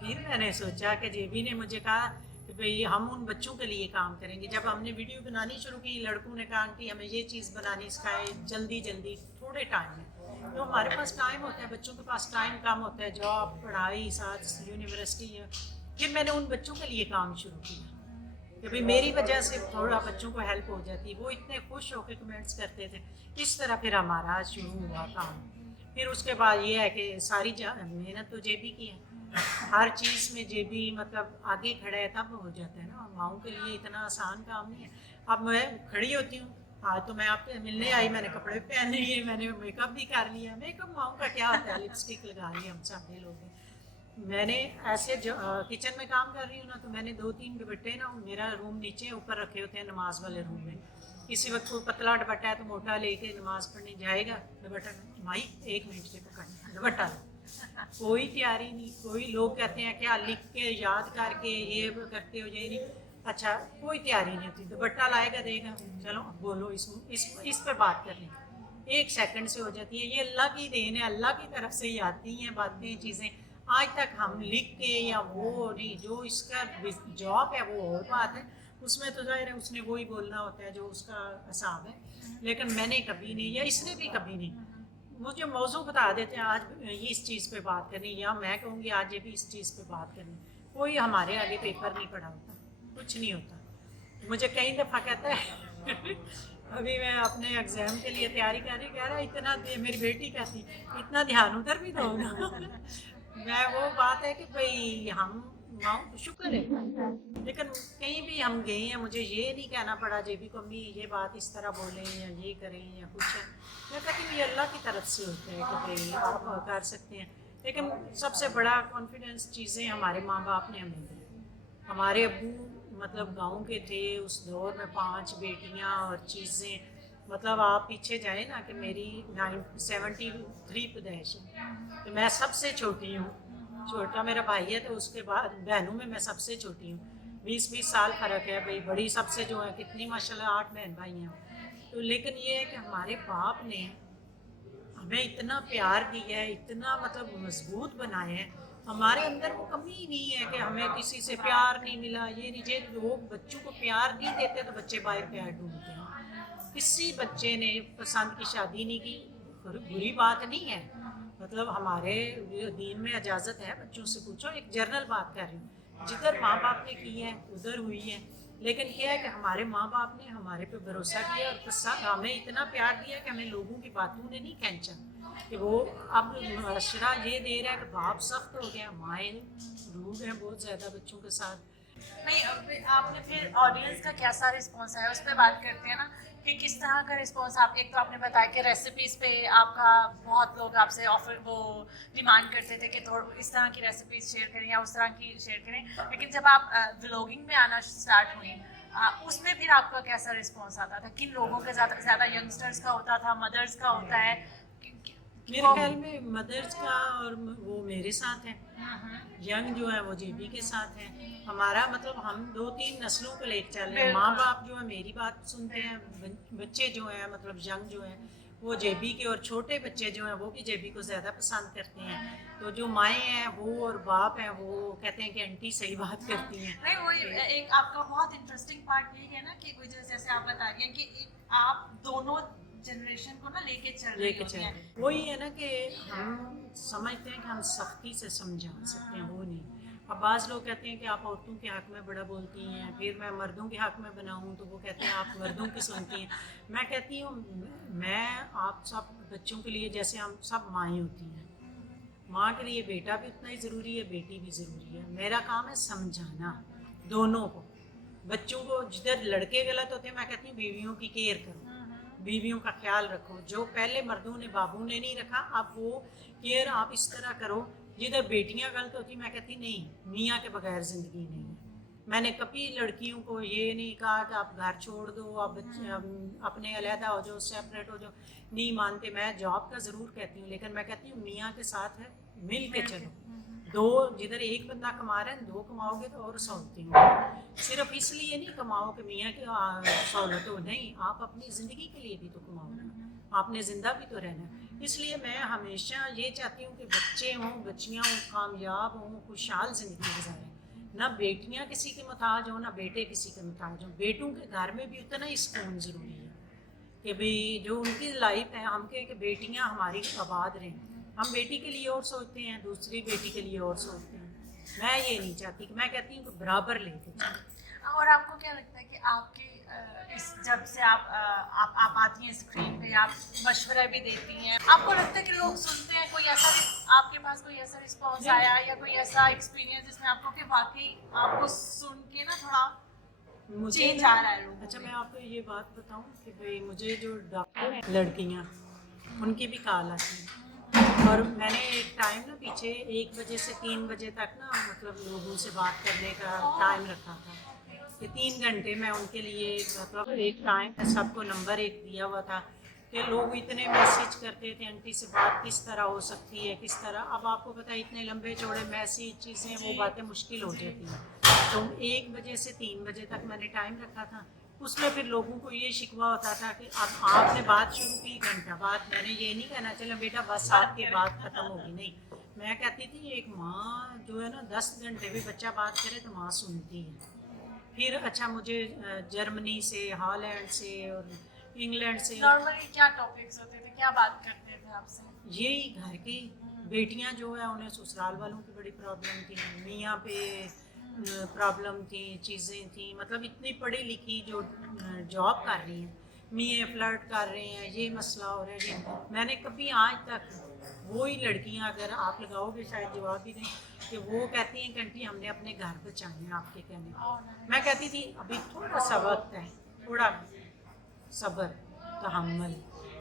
फिर मैंने सोचा कि जेबी ने मुझे कहा कि भाई हम उन बच्चों के लिए काम करेंगे। जब हमने वीडियो बनानी शुरू की, लड़कों ने कहा आंटी हमें ये चीज़ बनानी सिखाए जल्दी जल्दी थोड़े टाइम में। तो हमारे पास टाइम होता है, बच्चों के पास टाइम कम होता है, जॉब पढ़ाई साथ यूनिवर्सिटी है। फिर मैंने उन बच्चों के लिए काम शुरू किया कि भाई मेरी वजह से थोड़ा बच्चों को हेल्प हो जाती। वो इतने खुश होकर कमेंट्स करते थे। इस तरह फिर हमारा शुरू हुआ काम। फिर उसके बाद ये है कि सारी मेहनत तो जेबी की है, हर चीज़ में जेबी मतलब आगे खड़ा है तब हो जाता है ना। माओं के लिए इतना आसान काम नहीं है। अब मैं खड़ी होती हूँ, हाँ तो मैं आपसे मिलने आई, मैंने कपड़े पहन लिए, मैंने मेकअप भी कर लिया। मेकअप माओं का क्या होता है, लिपस्टिक लगा ली, हम सारे लोग। मैंने ऐसे किचन में काम कर रही हूँ ना, तो मैंने 2-3 दुपट्टे ना, मेरा रूम नीचे ऊपर रखे होते हैं नमाज वाले रूम में। किसी वक्त कोई पतला दुपट्टा है तो मोटा लेके नमाज पढ़ने जाएगा, दुपट्टा माई 1 मिनट से पकड़ना दुपट्टा, कोई तैयारी नहीं। कोई लोग कहते हैं क्या लिख के याद करके ये करते हो, ये नहीं, अच्छा कोई तैयारी नहीं होती। दुपट्टा लाएगा देगा, चलो बोलो इस पर बात कर लें, 1 सेकंड से हो जाती है। ये अल्लाह की देन है, अल्लाह की तरफ से ही आती हैं बातें चीज़ें। आज तक हम लिख के या वो नहीं, जो इसका जॉब है वो और बात है, اس میں تو ظاہر ہے اس نے وہی بولنا ہوتا ہے جو اس کا حساب ہے، لیکن میں نے کبھی نہیں، یا اس نے بھی کبھی نہیں، مجھے موضوع بتا دیتے ہیں آج یہ اس چیز پہ بات کرنی، یا میں کہوں گی آج یہ بھی اس چیز پہ بات کرنی، کوئی ہمارے آگے پیپر نہیں پڑا ہوتا، کچھ نہیں ہوتا۔ مجھے کئی دفعہ کہتا ہے ابھی میں اپنے ایگزام کے لیے تیاری کر رہی، کہہ رہا اتنا، میری بیٹی کہتی اتنا دھیان ادھر بھی دو نا میں وہ بات ہے کہ بھائی ہم شکر ہے، لیکن کہیں بھی ہم گئے ہیں مجھے یہ نہیں کہنا پڑا جے بی کو امی یہ بات اس طرح بولیں یا یہ کریں یا کچھ ہے، میں کہتی ہوں یہ اللہ کی طرف سے ہوتا ہے کہ بھائی آپ کر سکتے ہیں، لیکن سب سے بڑا کانفیڈنس چیزیں ہمارے ماں باپ نے ہمیں دی۔ ہمارے ابو مطلب گاؤں کے تھے اس دور میں، 5 بیٹیاں اور چیزیں، مطلب آپ پیچھے جائیں نا کہ میری 73 پیدائش ہے تو میں سب سے چھوٹی ہوں، چھوٹا میرا بھائی ہے تو اس کے بعد بہنوں میں سب سے چھوٹی ہوں، 20 سال فرق ہے بھائی، بڑی سب سے جو ہے کتنی ماشاءاللہ 8 بہن بھائی ہیں، تو لیکن یہ ہے کہ ہمارے باپ نے ہمیں اتنا پیار دیا ہے، اتنا مطلب مضبوط بنایا ہے، ہمارے اندر وہ کمی ہی نہیں ہے کہ ہمیں کسی سے پیار نہیں ملا، یہ نہیں، جو لوگ بچوں کو پیار نہیں دیتے تو بچے باہر پیار ڈھونڈتے ہیں، کسی بچے نے پسند کی شادی نہیں کی، بری بات نہیں ہے، مطلب ہمارے دین میں اجازت ہے، بچوں سے پوچھو، ایک جنرل بات کر رہی ہوں، جدھر ماں باپ نے کی ہے ادھر ہوئی ہے، لیکن یہ ہے کہ ہمارے ماں باپ نے ہمارے پہ بھروسہ کیا اور ہمیں اتنا پیار دیا کہ ہمیں لوگوں کی باتوں نے نہیں کھینچا، کہ وہ اب معاشرہ یہ دے رہا ہے کہ باپ سخت ہو گیا، مائیں روڈ ہیں بہت زیادہ بچوں کے ساتھ۔ نہیں، آپ نے پھر آڈینس کا کیسا رسپانس آیا اس پہ بات کرتے ہیں نا، کہ کس طرح کا رسپانس آپ، ایک تو آپ نے بتایا کہ ریسیپیز پہ آپ کا بہت لوگ آپ سے آفر وہ ڈیمانڈ کرتے تھے کہ اس طرح کی ریسیپیز شیئر کریں یا اس طرح کی شیئر کریں، لیکن جب آپ ولاگنگ میں آنا اسٹارٹ ہوئی اس میں پھر آپ کا کیسا رسپانس آتا تھا؟ کن لوگوں کا زیادہ ینگسٹرس کا ہوتا تھا، مدرس کا ہوتا ہے؟ میرے خیال میں مدرس کا، اور وہ میرے ساتھ ہیں، ینگ جو ہے وہ جے بی کے ساتھ ہیں، ہمارا مطلب ہم 2-3 نسلوں کو لے کے چل رہے ہیں، ماں باپ جو ہے میری بات سنتے ہیں، بچے جو ہیں مطلب ینگ جو ہیں وہ جے بی کے، اور چھوٹے بچے جو ہیں وہ بھی جے بی کو زیادہ پسند کرتے ہیں، تو جو مائیں ہیں وہ اور باپ ہیں وہ کہتے ہیں کہ انٹی صحیح بات کرتی ہیں۔ نہیں، وہی ایک آپ کا بہت انٹرسٹنگ پارٹ یہ ہے نا کہ جیسے آپ بتا رہی ہیں کہ آپ دونوں جنریشن کو نا لے کے چل رہی ہیں، وہی ہے نا کہ ہم سمجھتے ہیں کہ ہم سختی سے سمجھا سکتے ہیں، وہ نہیں۔ اب بعض لوگ کہتے ہیں کہ آپ عورتوں کے حق میں بڑا بولتی ہیں، پھر میں مردوں کے حق میں بناؤں تو وہ کہتے ہیں آپ مردوں کی سنتی ہیں، میں کہتی ہوں میں آپ سب بچوں کے لیے جیسے ہم سب مائیں ہوتی ہیں، ماں کے لیے بیٹا بھی اتنا ہی ضروری ہے، بیٹی بھی ضروری ہے، میرا کام ہے سمجھانا دونوں کو، بچوں کو جدھر لڑکے غلط ہوتے ہیں میں کہتی ہوں بیویوں کی کیئر کرو، بیویوں کا خیال رکھو، جو پہلے مردوں نے بابوں نے نہیں رکھا اب وہ کیئر آپ اس طرح کرو، جدھر بیٹیاں غلط ہوتی میں کہتی نہیں، میاں کے بغیر زندگی نہیں ہے، میں نے کبھی لڑکیوں کو یہ نہیں کہا کہ آپ گھر چھوڑ دو، آپ اپنے علیحدہ ہو جاؤ، سیپریٹ ہو جاؤ، نہیں مانتے، میں جاب کا ضرور کہتی ہوں لیکن میں کہتی ہوں میاں کے ساتھ ہے مل کے چلو، دو جدھر ایک بندہ کما رہا ہے 2 کماؤ گے تو اور سہولتیں ہوں، صرف اس لیے نہیں کماؤ کہ میاں کی سہولت ہو، نہیں، آپ اپنی زندگی کے لیے بھی تو کماؤ نا، آپ نے زندہ بھی تو رہنا ہے، اس لیے میں ہمیشہ یہ چاہتی ہوں کہ بچے ہوں، بچیاں ہوں، کامیاب ہوں، خوشحال زندگی گزاریں، نہ بیٹیاں کسی کے محتاج ہوں نہ بیٹے کسی کے محتاج ہوں، بیٹوں کے گھر میں بھی اتنا ہی سکون ضروری ہے کہ بھئی جو ان کی لائف ہے، ہم کہیں کہ بیٹیاں ہماری آباد رہیں، ہم بیٹی کے لیے اور سوچتے ہیں، دوسری بیٹی کے لیے اور سوچتے ہیں، میں یہ نہیں چاہتی، کہ میں کہتی ہوں کہ برابر لے کے چلیں۔ اور آپ کو کیا لگتا ہے کہ آپ کے اس جب سے آپ آتی ہیں اسکرین پہ، آپ مشورہ بھی دیتی ہیں، آپ کو لگتا ہے کہ لوگ سنتے ہیں، کوئی ایسا آپ کے پاس کوئی ایسا رسپانس آیا یا کوئی ایسا ایکسپیرینس جس میں آپ کو کہ واقعی آپ کو سن کے نا تھوڑا چینج آ رہا ہے لوگوں میں؟ اچھا میں آپ کو یہ بات بتاؤں کہ بھئی مجھے جو ڈاکٹر ہیں لڑکیاں ان کی بھی کال آتی ہے، اور میں نے ایک ٹائم نا پیچھے 1 بجے سے 3 بجے تک نا مطلب لوگوں سے بات کرنے کا ٹائم رکھا تھا کہ 3 گھنٹے میں ان کے لیے مطلب ایک ٹائم سب کو نمبر ایک دیا ہوا تھا کہ لوگ اتنے میسیج کرتے تھے انٹی سے بات کس طرح ہو سکتی ہے، کس طرح، اب آپ کو پتہ ہے اتنے لمبے چوڑے میسیج چیزیں وہ باتیں مشکل ہو جاتی ہیں، تو 1 بجے سے 3 بجے تک میں نے ٹائم رکھا تھا، اس میں پھر لوگوں کو یہ شکوہ ہوتا تھا کہ اب آپ نے بات شروع کی گھنٹہ بعد، میں نے یہ نہیں کہنا چلا بیٹا بس آپ کی بات ختم ہوگی، نہیں، میں کہتی تھی ایک ماں جو ہے نا 10 گھنٹے بھی بچہ بات کرے تو ماں سنتی ہے، پھر اچھا مجھے جرمنی سے، ہالینڈ سے اور انگلینڈ سے، نارملی کیا ٹاپکس ہوتے تھے، کیا بات کرتے تھے آپ سے؟ یہی گھر کی بیٹیاں جو ہے انہیں سسرال والوں کی بڑی پرابلم تھی، میاں پہ پرابلم تھی، چیزیں تھیں، مطلب اتنی پڑھی لکھی جو جاب کر رہی ہیں، میاں فلرٹ کر رہے ہیں، یہ مسئلہ ہو رہا ہے یہ. میں نے کبھی آج تک وہی لڑکیاں اگر آپ لگاؤ گے شاید جواب بھی دیں کہ وہ کہتی ہیں کہ آنٹی ہم نے اپنے گھر بچائے ہیں آپ کے کہنے پہ. میں کہتی تھی ابھی تھوڑا سا وقت ہے، تھوڑا صبر تحمل.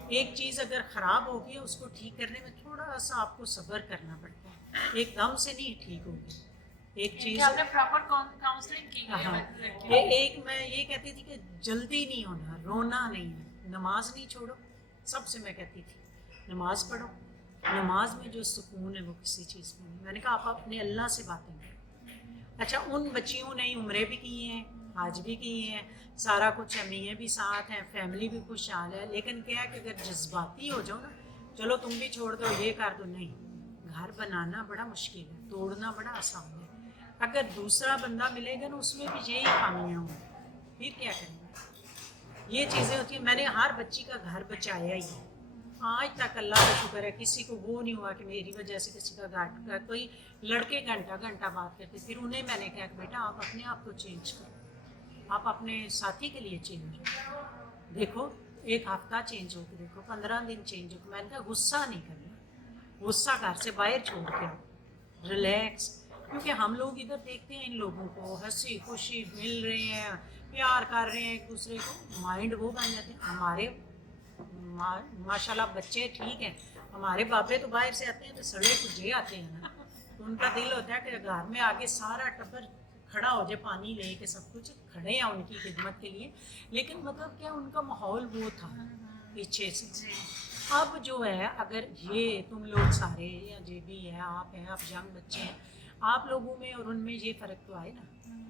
ایک چیز اگر خراب ہوگی اس کو ٹھیک کرنے میں تھوڑا سا آپ کو صبر کرنا پڑتا ہے، ایک دم سے نہیں ٹھیک ہوگی. ایک چیز آپ نے پراپر کاؤنسلنگ کی ہاں ہے؟ ایک میں یہ کہتی تھی کہ جلدی نہیں ہونا، رونا نہیں ہے، نماز نہیں چھوڑو. سب سے میں کہتی تھی نماز پڑھو، نماز میں جو سکون ہے وہ کسی چیز میں نہیں. میں نے کہا آپ اپنے اللہ سے باتیں کرو. اچھا ان بچیوں نے عمرے بھی کی ہیں، حج بھی کی ہیں، سارا کچھ ہے، میاں بھی ساتھ ہیں، فیملی بھی خوشحال ہے. لیکن کیا ہے کہ اگر جذباتی ہو جاؤ نا، چلو تم بھی چھوڑ دو یہ کر دو، نہیں. گھر بنانا بڑا مشکل ہے، توڑنا بڑا آسان ہے. اگر دوسرا بندہ ملے گا نا اس میں بھی یہی خامیاں ہوں، پھر کیا کریں گے؟ یہ چیزیں ہوتی ہیں. میں نے ہر بچی کا گھر بچایا ہی ہے آج تک، اللہ کا شکر ہے. کسی کو وہ نہیں ہوا کہ میری وجہ سے کسی کا گھر، کوئی لڑکے گھنٹہ بات کرتے، پھر انہیں میں نے کہا کہ بیٹا آپ اپنے آپ کو چینج کرو، آپ اپنے ساتھی کے لیے چینج ہو. دیکھو ایک ہفتہ چینج ہو کے دیکھو، 15 دن چینج ہو. میں نے کہا غصہ نہیں کرنا، غصہ گھر سے باہر چھوڑ کے آؤ، ریلیکس. کیونکہ ہم لوگ ادھر دیکھتے ہیں ان لوگوں کو ہنسی خوشی مل رہے ہیں، پیار کر رہے ہیں ایک دوسرے کو، مائنڈ وہ بن جاتے ہیں. ہمارے ماشاء اللہ بچے ٹھیک ہیں، ہمارے بابے تو باہر سے آتے ہیں تو سڑے کجے آتے ہیں نا، تو ان کا دل ہوتا ہے کہ گھر میں آگے سارا ٹبر کھڑا ہو جائے، پانی لے کے سب کچھ کھڑے ہیں ان کی خدمت کے لیے. لیکن مطلب کیا ان کا ماحول وہ تھا پیچھے سے. اب جو ہے اگر یہ تم لوگ سارے یا جو بھی ہے آپ ہیں، آپ ینگ بچے ہیں، آپ لوگوں میں اور ان میں یہ فرق تو آئے نا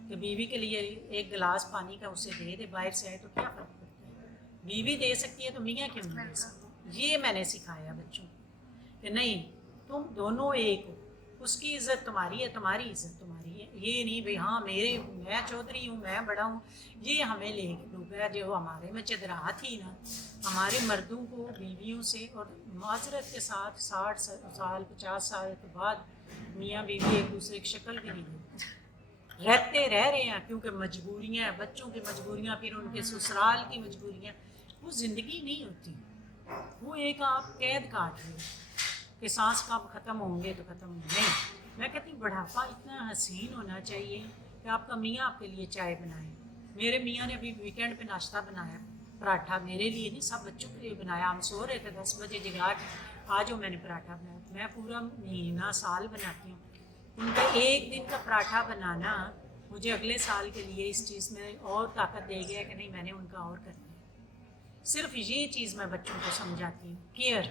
کہ بیوی کے لیے ایک گلاس پانی کا اسے دے دے، باہر سے آئے تو کیا فرق پڑتا ہے؟ بیوی دے سکتی ہے تو میاں کیوں نہیں دے سکتی؟ یہ میں نے سکھایا بچوں کو کہ نہیں تم دونوں ایک ہو، اس کی عزت تمہاری ہے، تمہاری عزت تمہاری ہے. یہ نہیں بھائی ہاں میں چودھری ہوں، میں بڑا ہوں. یہ ہمیں لے کے ڈوبا جو ہمارے میں چدرا تھی نا، ہمارے مردوں کو بیویوں سے اور معذرت کے ساتھ 60 سال 50 سال کے بعد میاں بیوی ایک دوسرے کی شکل بھی نہیں ہوتی، رہتے رہ رہے ہیں کیونکہ مجبوریاں، بچوں کی مجبوریاں، پھر ان کے سسرال کی مجبوریاں. وہ زندگی نہیں ہوتی، وہ ایک آپ قید کاٹ رہے ہو کہ سانس کب ختم ہوں گے تو ختم ہوں گے. نہیں، میں کہتی ہوں بڑھاپا اتنا حسین ہونا چاہیے کہ آپ کا میاں آپ کے لیے چائے بنائے. میرے میاں نے ابھی ویکینڈ پہ ناشتہ بنایا، پراٹھا، میرے لیے نہیں سب بچوں کے لیے بنایا. ہم سو رہے تھے 10 بجے جگا کے آج میں نے پراٹھا بنایا. میں پورا مہینہ سال بناتی ہوں. ان کا ایک دن کا پراٹھا بنانا مجھے اگلے سال کے لیے اس چیز میں اور طاقت دے گیا کہ نہیں میں نے ان کا اور کرنا ہے. صرف یہ چیز میں بچوں کو سمجھاتی ہوں، کیئر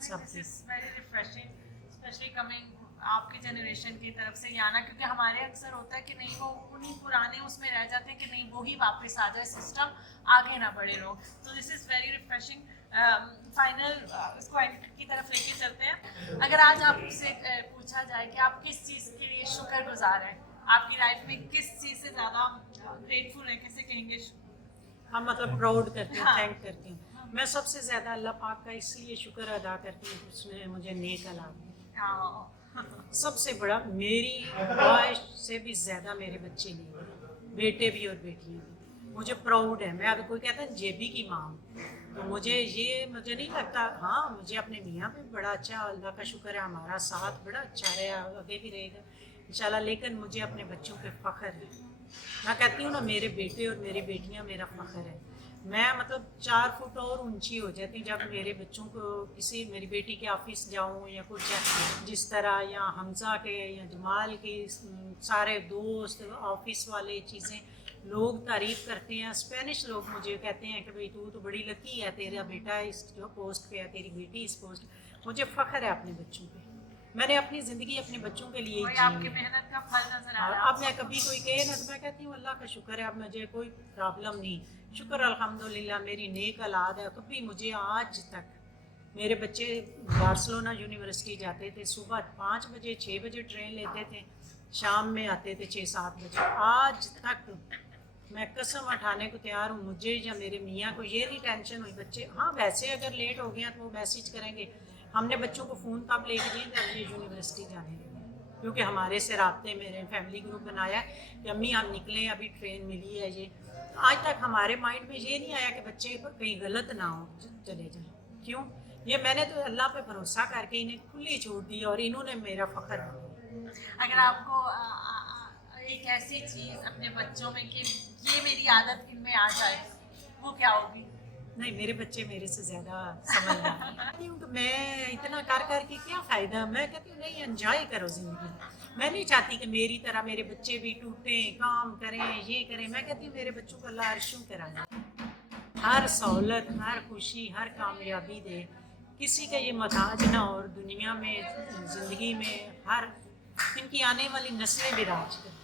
سب کی. ویری ریفریشنگ اسپیشلی کمنگ آپ کی جنریشن کی طرف سے یہ آنا، کیونکہ ہمارے اکثر ہوتا ہے کہ نہیں وہ انہیں پرانے اس میں رہ جاتے ہیں کہ نہیں وہی واپس آ جائے سسٹم، آگے نہ بڑھے لوگ. تو دس از ویری ریفریشنگ. فائنل اس کو اینڈ کی طرف لے کے چلتے ہیں. اگر آج آپ سے پوچھا جائے کہ آپ کس چیز کے لیے شکر گزار ہیں، آپ کی لائف میں کس چیز سے زیادہ گریٹفل ہیں، کیسے کہیں گے؟ ہم مطلب پراؤڈ کرتے ہیں، تھینک کرتے ہیں. میں سب سے زیادہ اللہ پاک کا اس لیے شکر ادا کرتی ہوں کہ اس نے مجھے نیک اولاد دی. سب سے بڑا میری خواہش سے بھی زیادہ میرے بچے لیے، بیٹے بھی اور بیٹیاں بھی. مجھے پراؤڈ ہے. میں اگر کوئی کہتا ہے جیبی کی ماں تو مجھے نہیں لگتا. ہاں مجھے اپنے میاں پہ بڑا اچھا، اللہ کا شکر ہے ہمارا ساتھ بڑا اچھا رہا، آگے بھی رہے گا انشاءاللہ. لیکن مجھے اپنے بچوں پہ فخر ہے. میں کہتی ہوں نا میرے بیٹے اور میری بیٹیاں میرا فخر ہے. میں مطلب 4 فٹ اور اونچی ہو جاتی ہوں جب میرے بچوں کو کسی میری بیٹی کے آفس جاؤں یا کچھ جس طرح، یا حمزہ کے یا جمال کے سارے دوست آفس والے چیزیں لوگ تعریف کرتے ہیں. اسپینش لوگ مجھے کہتے ہیں کہ بھئی تو بڑی لکی ہے، تیرا بیٹا اس پوسٹ پہ ہے، تیری بیٹی اس پوسٹ. مجھے فخر ہے اپنے بچوں پہ. میں نے اپنی زندگی اپنے بچوں کے لیے آپ کی محنت کا پھل نظر آ رہا ہے. اب میں کبھی کوئی کہے نا تو میں کہتی ہوں اللہ کا شکر ہے اب مجھے کوئی پرابلم نہیں. شکر الحمدللہ میری نیک اولاد ہے. کبھی مجھے آج تک میرے بچے بارسلونا یونیورسٹی جاتے تھے، صبح 5 بجے 6 بجے ٹرین لیتے تھے، شام میں آتے تھے 6-7 بجے. آج تک मैं कसम उठाने को तैयार हूँ, मुझे या मेरे मियाँ को ये नहीं टेंशन हुई बच्चे, हाँ वैसे अगर लेट हो गया तो वो मैसेज करेंगे। हमने बच्चों को फ़ोन तब लेके दिए जब ये यूनिवर्सिटी जाने लगे, क्योंकि हमारे से राब्ते मेरे फैमिली ग्रुप बनाया कि अम्मी हम निकलें, अभी ट्रेन मिली है ये। तो आज तक हमारे माइंड में ये नहीं आया कि बच्चे कहीं गलत ना हो चले जाएँ। क्यों? ये मैंने तो अल्लाह पे भरोसा करके इन्हें खुली छूट दी और इन्होंने मेरा फ़ख्र बनाया। अगर आपको एक ऐसी चीज़ अपने बच्चों में कि ये मेरी आदत इनमें आ जाए, वो क्या होगी? नहीं, मेरे बच्चे मेरे से ज़्यादा समझदार हैं। क्योंकि मैं इतना कर कर के क्या फ़ायदा, मैं कहती हूँ नहीं एंजॉय करो ज़िंदगी। मैं नहीं चाहती कि मेरी तरह मेरे बच्चे भी टूटें, काम करें, ये करें। मैं कहती हूँ मेरे बच्चों को अल्लाह अर्शों कराए, हर सहूलत, हर खुशी, हर कामयाबी दे, किसी का ये मोहताज ना हो, और दुनिया में ज़िंदगी में हर इनकी आने वाली नस्लें भी राज करें।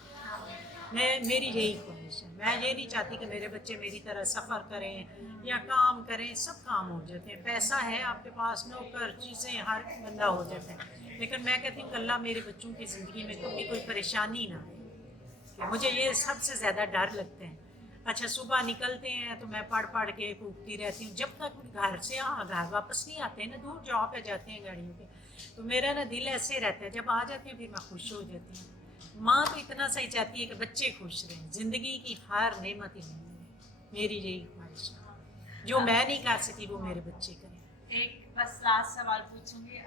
मेरी यही ख्वाहिश है। मैं ये नहीं चाहती कि मेरे बच्चे मेरी तरह सफ़र करें या काम करें, सब काम हो जाते हैं, पैसा है आपके पास, नौकर, चीज़ें, हर बंदा हो जाता है। लेकिन मैं कहती हूँ कि अल्लाह मेरे बच्चों की ज़िंदगी में कभी कोई परेशानी ना आए, मुझे ये सबसे ज़्यादा डर लगता है। अच्छा, सुबह निकलते हैं तो मैं पढ़ पढ़ के कूदती रहती हूँ, जब तक घर से घर वापस नहीं आते हैं ना, दूर जॉब पे जाते हैं गाड़ियों पे, तो मेरा ना दिल ऐसे रहता है, जब आ जाते हैं फिर मैं खुश हो जाती हूँ। माँ तो इतना सही चाहती है कि बच्चे खुश रहें, ज़िंदगी की हर नेमत ही मिले, मेरी यही ख्वाहिश है। जो मैं नहीं कर सकी वो मेरे बच्चे करें। एक बस लास्ट सवाल पूछूंगी,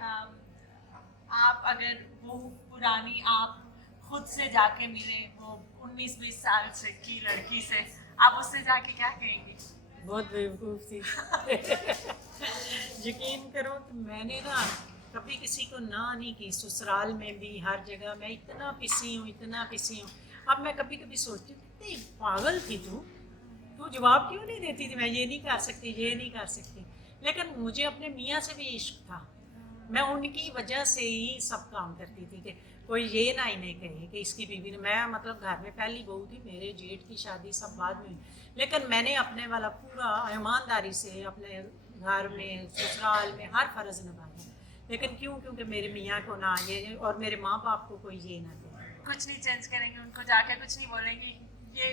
आप अगर वो पुरानी आप खुद से जाके मिले, वो 19-20 साल से की लड़की से, आप उससे जाके क्या कहेंगी? बहुत बेवकूफ़ थी। यकीन करो कि मैंने ना कभी किसी को ना नहीं की, ससुराल में भी हर जगह मैं इतना पिसी हूँ, इतना पिसी हूँ। अब मैं कभी कभी सोचती हूँ कितनी पागल थी तू जवाब क्यों नहीं देती थी, मैं ये नहीं कर सकती, ये नहीं कर सकती। लेकिन मुझे अपने मियाँ से भी इश्क था, मैं उनकी वजह से ही सब काम करती थी कि कोई ये ना ही नहीं कहे कि इसकी बीवी ने, मैं मतलब घर में पहली बहू थी, मेरे जेठ की शादी सब बाद में हुई, लेकिन मैंने अपने वाला पूरा ईमानदारी से अपने घर में, ससुराल में हर फ़र्ज़ निभाया। लेकिन क्यों? क्योंकि मेरे मियाँ को ना ये और मेरे माँ बाप को कोई ये ना दे। कुछ नहीं चेंज करेंगी, उनको जाके कुछ नहीं बोलेंगी, ये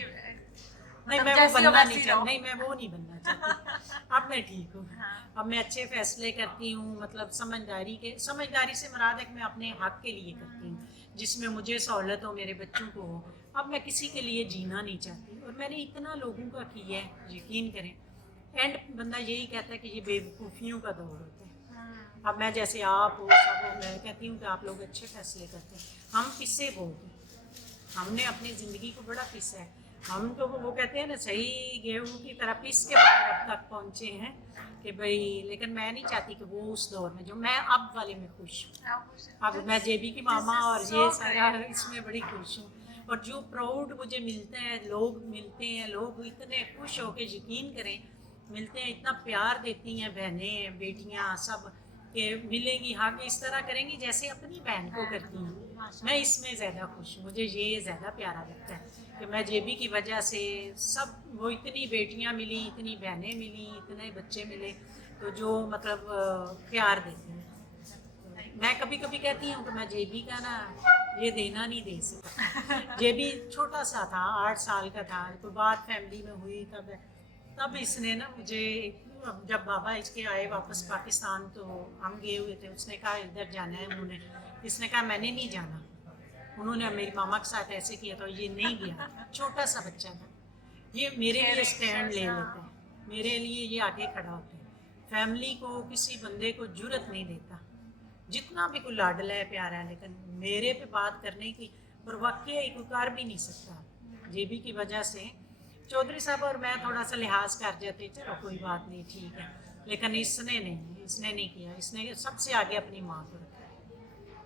नहीं, मतलब मैं वो जैसी हो बनना वैसी नहीं रहो। चाहती, नहीं मैं वो नहीं बनना चाहती। अब मैं ठीक हूँ, हाँ। अब मैं अच्छे फैसले करती हूँ, मतलब समझदारी से मुराद है कि मैं अपने हक के लिए करती हूँ, जिसमें मुझे सहूलत हो, मेरे बच्चों को हो। अब मैं किसी के लिए जीना नहीं चाहती, और मैंने इतना लोगों का किया है, यकीन करें। एंड बंदा यही कहता है कि ये बेवकूफ़ियों का दौर होता है। अब मैं जैसे आप हो, सब हो, मैं कहती हूँ कि आप लोग अच्छे फैसले करते हैं, हम किससे बोलते हैं, हमने अपनी ज़िंदगी को बड़ा पिसा है। हम तो वो कहते हैं ना, सही गेहूँ की तरह पिस के बाद अब तक पहुँचे हैं कि भाई, लेकिन मैं नहीं चाहती कि वो उस दौर में, जो मैं अब वाले में खुश हूँ। अब मैं जेबी की मामा और ये सारा इसमें बड़ी खुश हूँ, और जो प्राउड मुझे मिलता है, लोग मिलते हैं, लोग इतने खुश हो के, यकीन करें, मिलते हैं, इतना प्यार देती हैं बहनें, बेटियाँ सब, कि मिलेंगी, हाँ इस तरह करेंगी जैसे अपनी बहन को करती हैं। मैं इसमें ज़्यादा खुश हूँ, मुझे ये ज़्यादा प्यारा लगता है कि मैं जेबी की वजह से सब, वो इतनी बेटियाँ मिली, इतनी बहनें मिली, इतने बच्चे मिले, तो जो मतलब प्यार देते हैं। मैं कभी कभी कहती हूँ कि मैं जेबी का ना ये देना नहीं दे सकता। जेबी छोटा सा था, 8 साल का था, तो बात फैमिली में हुई, तब इसने ना मुझे, जब बाबा इसके आए वापस पाकिस्तान, तो हम गए हुए थे, उसने कहा इधर जाना है, उन्होंने, इसने कहा मैंने नहीं जाना, उन्होंने मेरी मामा के साथ ऐसे किया, तो ये नहीं गया। छोटा सा बच्चा था, ये मेरे लिए स्टैंड ले लेता है, मेरे लिए ये आगे खड़ा होता है, फैमिली को, किसी बंदे को जुर्रत नहीं देता, जितना भी कोई लाडला है, प्यारा है, लेकिन मेरे पे बात करने की, और वाकई कोई कर भी नहीं सकता। जेबी की वजह से चौधरी साहब और मैं थोड़ा सा लिहाज कर जाते, चलो कोई बात नहीं, ठीक है, लेकिन इसने नहीं किया, इसने सबसे आगे अपनी माँ को रखा।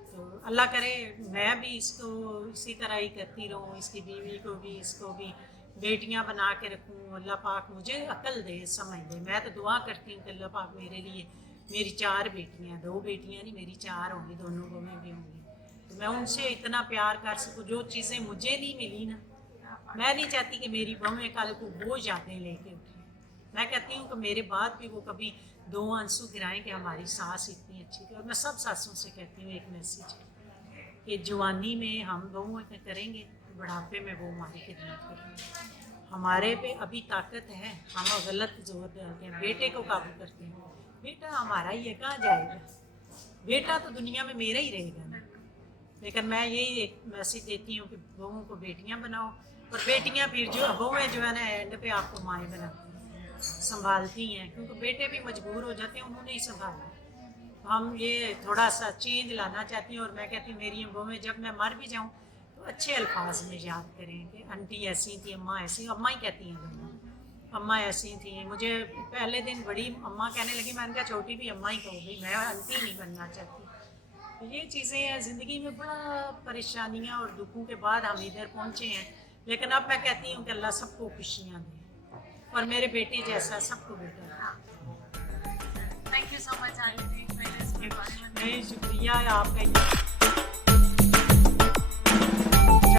तो अल्लाह करे मैं भी इसको इसी तरह ही करती रहूँ, इसकी बीवी को भी, इसको भी बेटियाँ बना के रखूँ। अल्लाह पाक मुझे अकल दे, समझ दे। मैं तो दुआ करती हूँ कि अल्लाह पाक मेरे लिए, मेरी 4 बेटियाँ, 2 बेटियाँ नहीं, मेरी 4 होंगी, दोनों बहुएं भी होंगी, तो मैं उनसे इतना प्यार कर सकूँ, जो चीज़ें मुझे नहीं मिली ना। मैं नहीं चाहती कि मेरी बहुएं कल को वो यादें लेके उठें। मैं कहती हूँ कि मेरे बाद भी वो कभी 2 आंसू गिराएं कि हमारी सास इतनी अच्छी थी। और मैं सब सासों से कहती हूँ एक मैसेज कि जवानी में हम बहुएं करेंगे, तो बुढ़ापे में वो हमारी खिदमत करेंगे। हमारे पे अभी ताकत है, हम गलत जोर डालते हैं, बेटे को काबू करते हैं। बेटा हमारा ही है, कहाँ जाएगा? बेटा तो दुनिया में मेरा ही रहेगा ना। लेकिन मैं यही एक मैसेज देती हूँ कि बहुओं को बेटियाँ बनाओ, और बेटियाँ फिर जो बहुएँ जो है ना एंड पे आपको माएँ बनाती हैं, संभालती हैं, क्योंकि बेटे भी मजबूर हो जाते हैं, उन्होंने ही संभाला। हम ये थोड़ा सा चेंज लाना चाहती हूँ, और मैं कहती हूँ मेरी बहुएँ जब मैं मर भी जाऊँ तो अच्छे अल्फाज में याद करें कि आंटी ऐसी थी, अम्मा ऐसी, अम्मा ही कहती हैं दोनों, अम्मा ऐसी थी। मुझे पहले दिन बड़ी अम्मा कहने लगी, मैंने कहा छोटी भी अम्मा ही कहूँगी, मैं आंटी नहीं बनना चाहती। तो ये चीज़ें हैं ज़िंदगी में, बड़ा परेशानियाँ और दुखों के बाद हम इधर पहुँचे हैं। लेकिन अब मैं कहती हूँ कि अल्लाह सबको खुशियाँ दे, और मेरे बेटे जैसा सबको बेटा। Thank you so much aunty, मेरे इसके बारे में। नहीं, शुक्रिया आपका।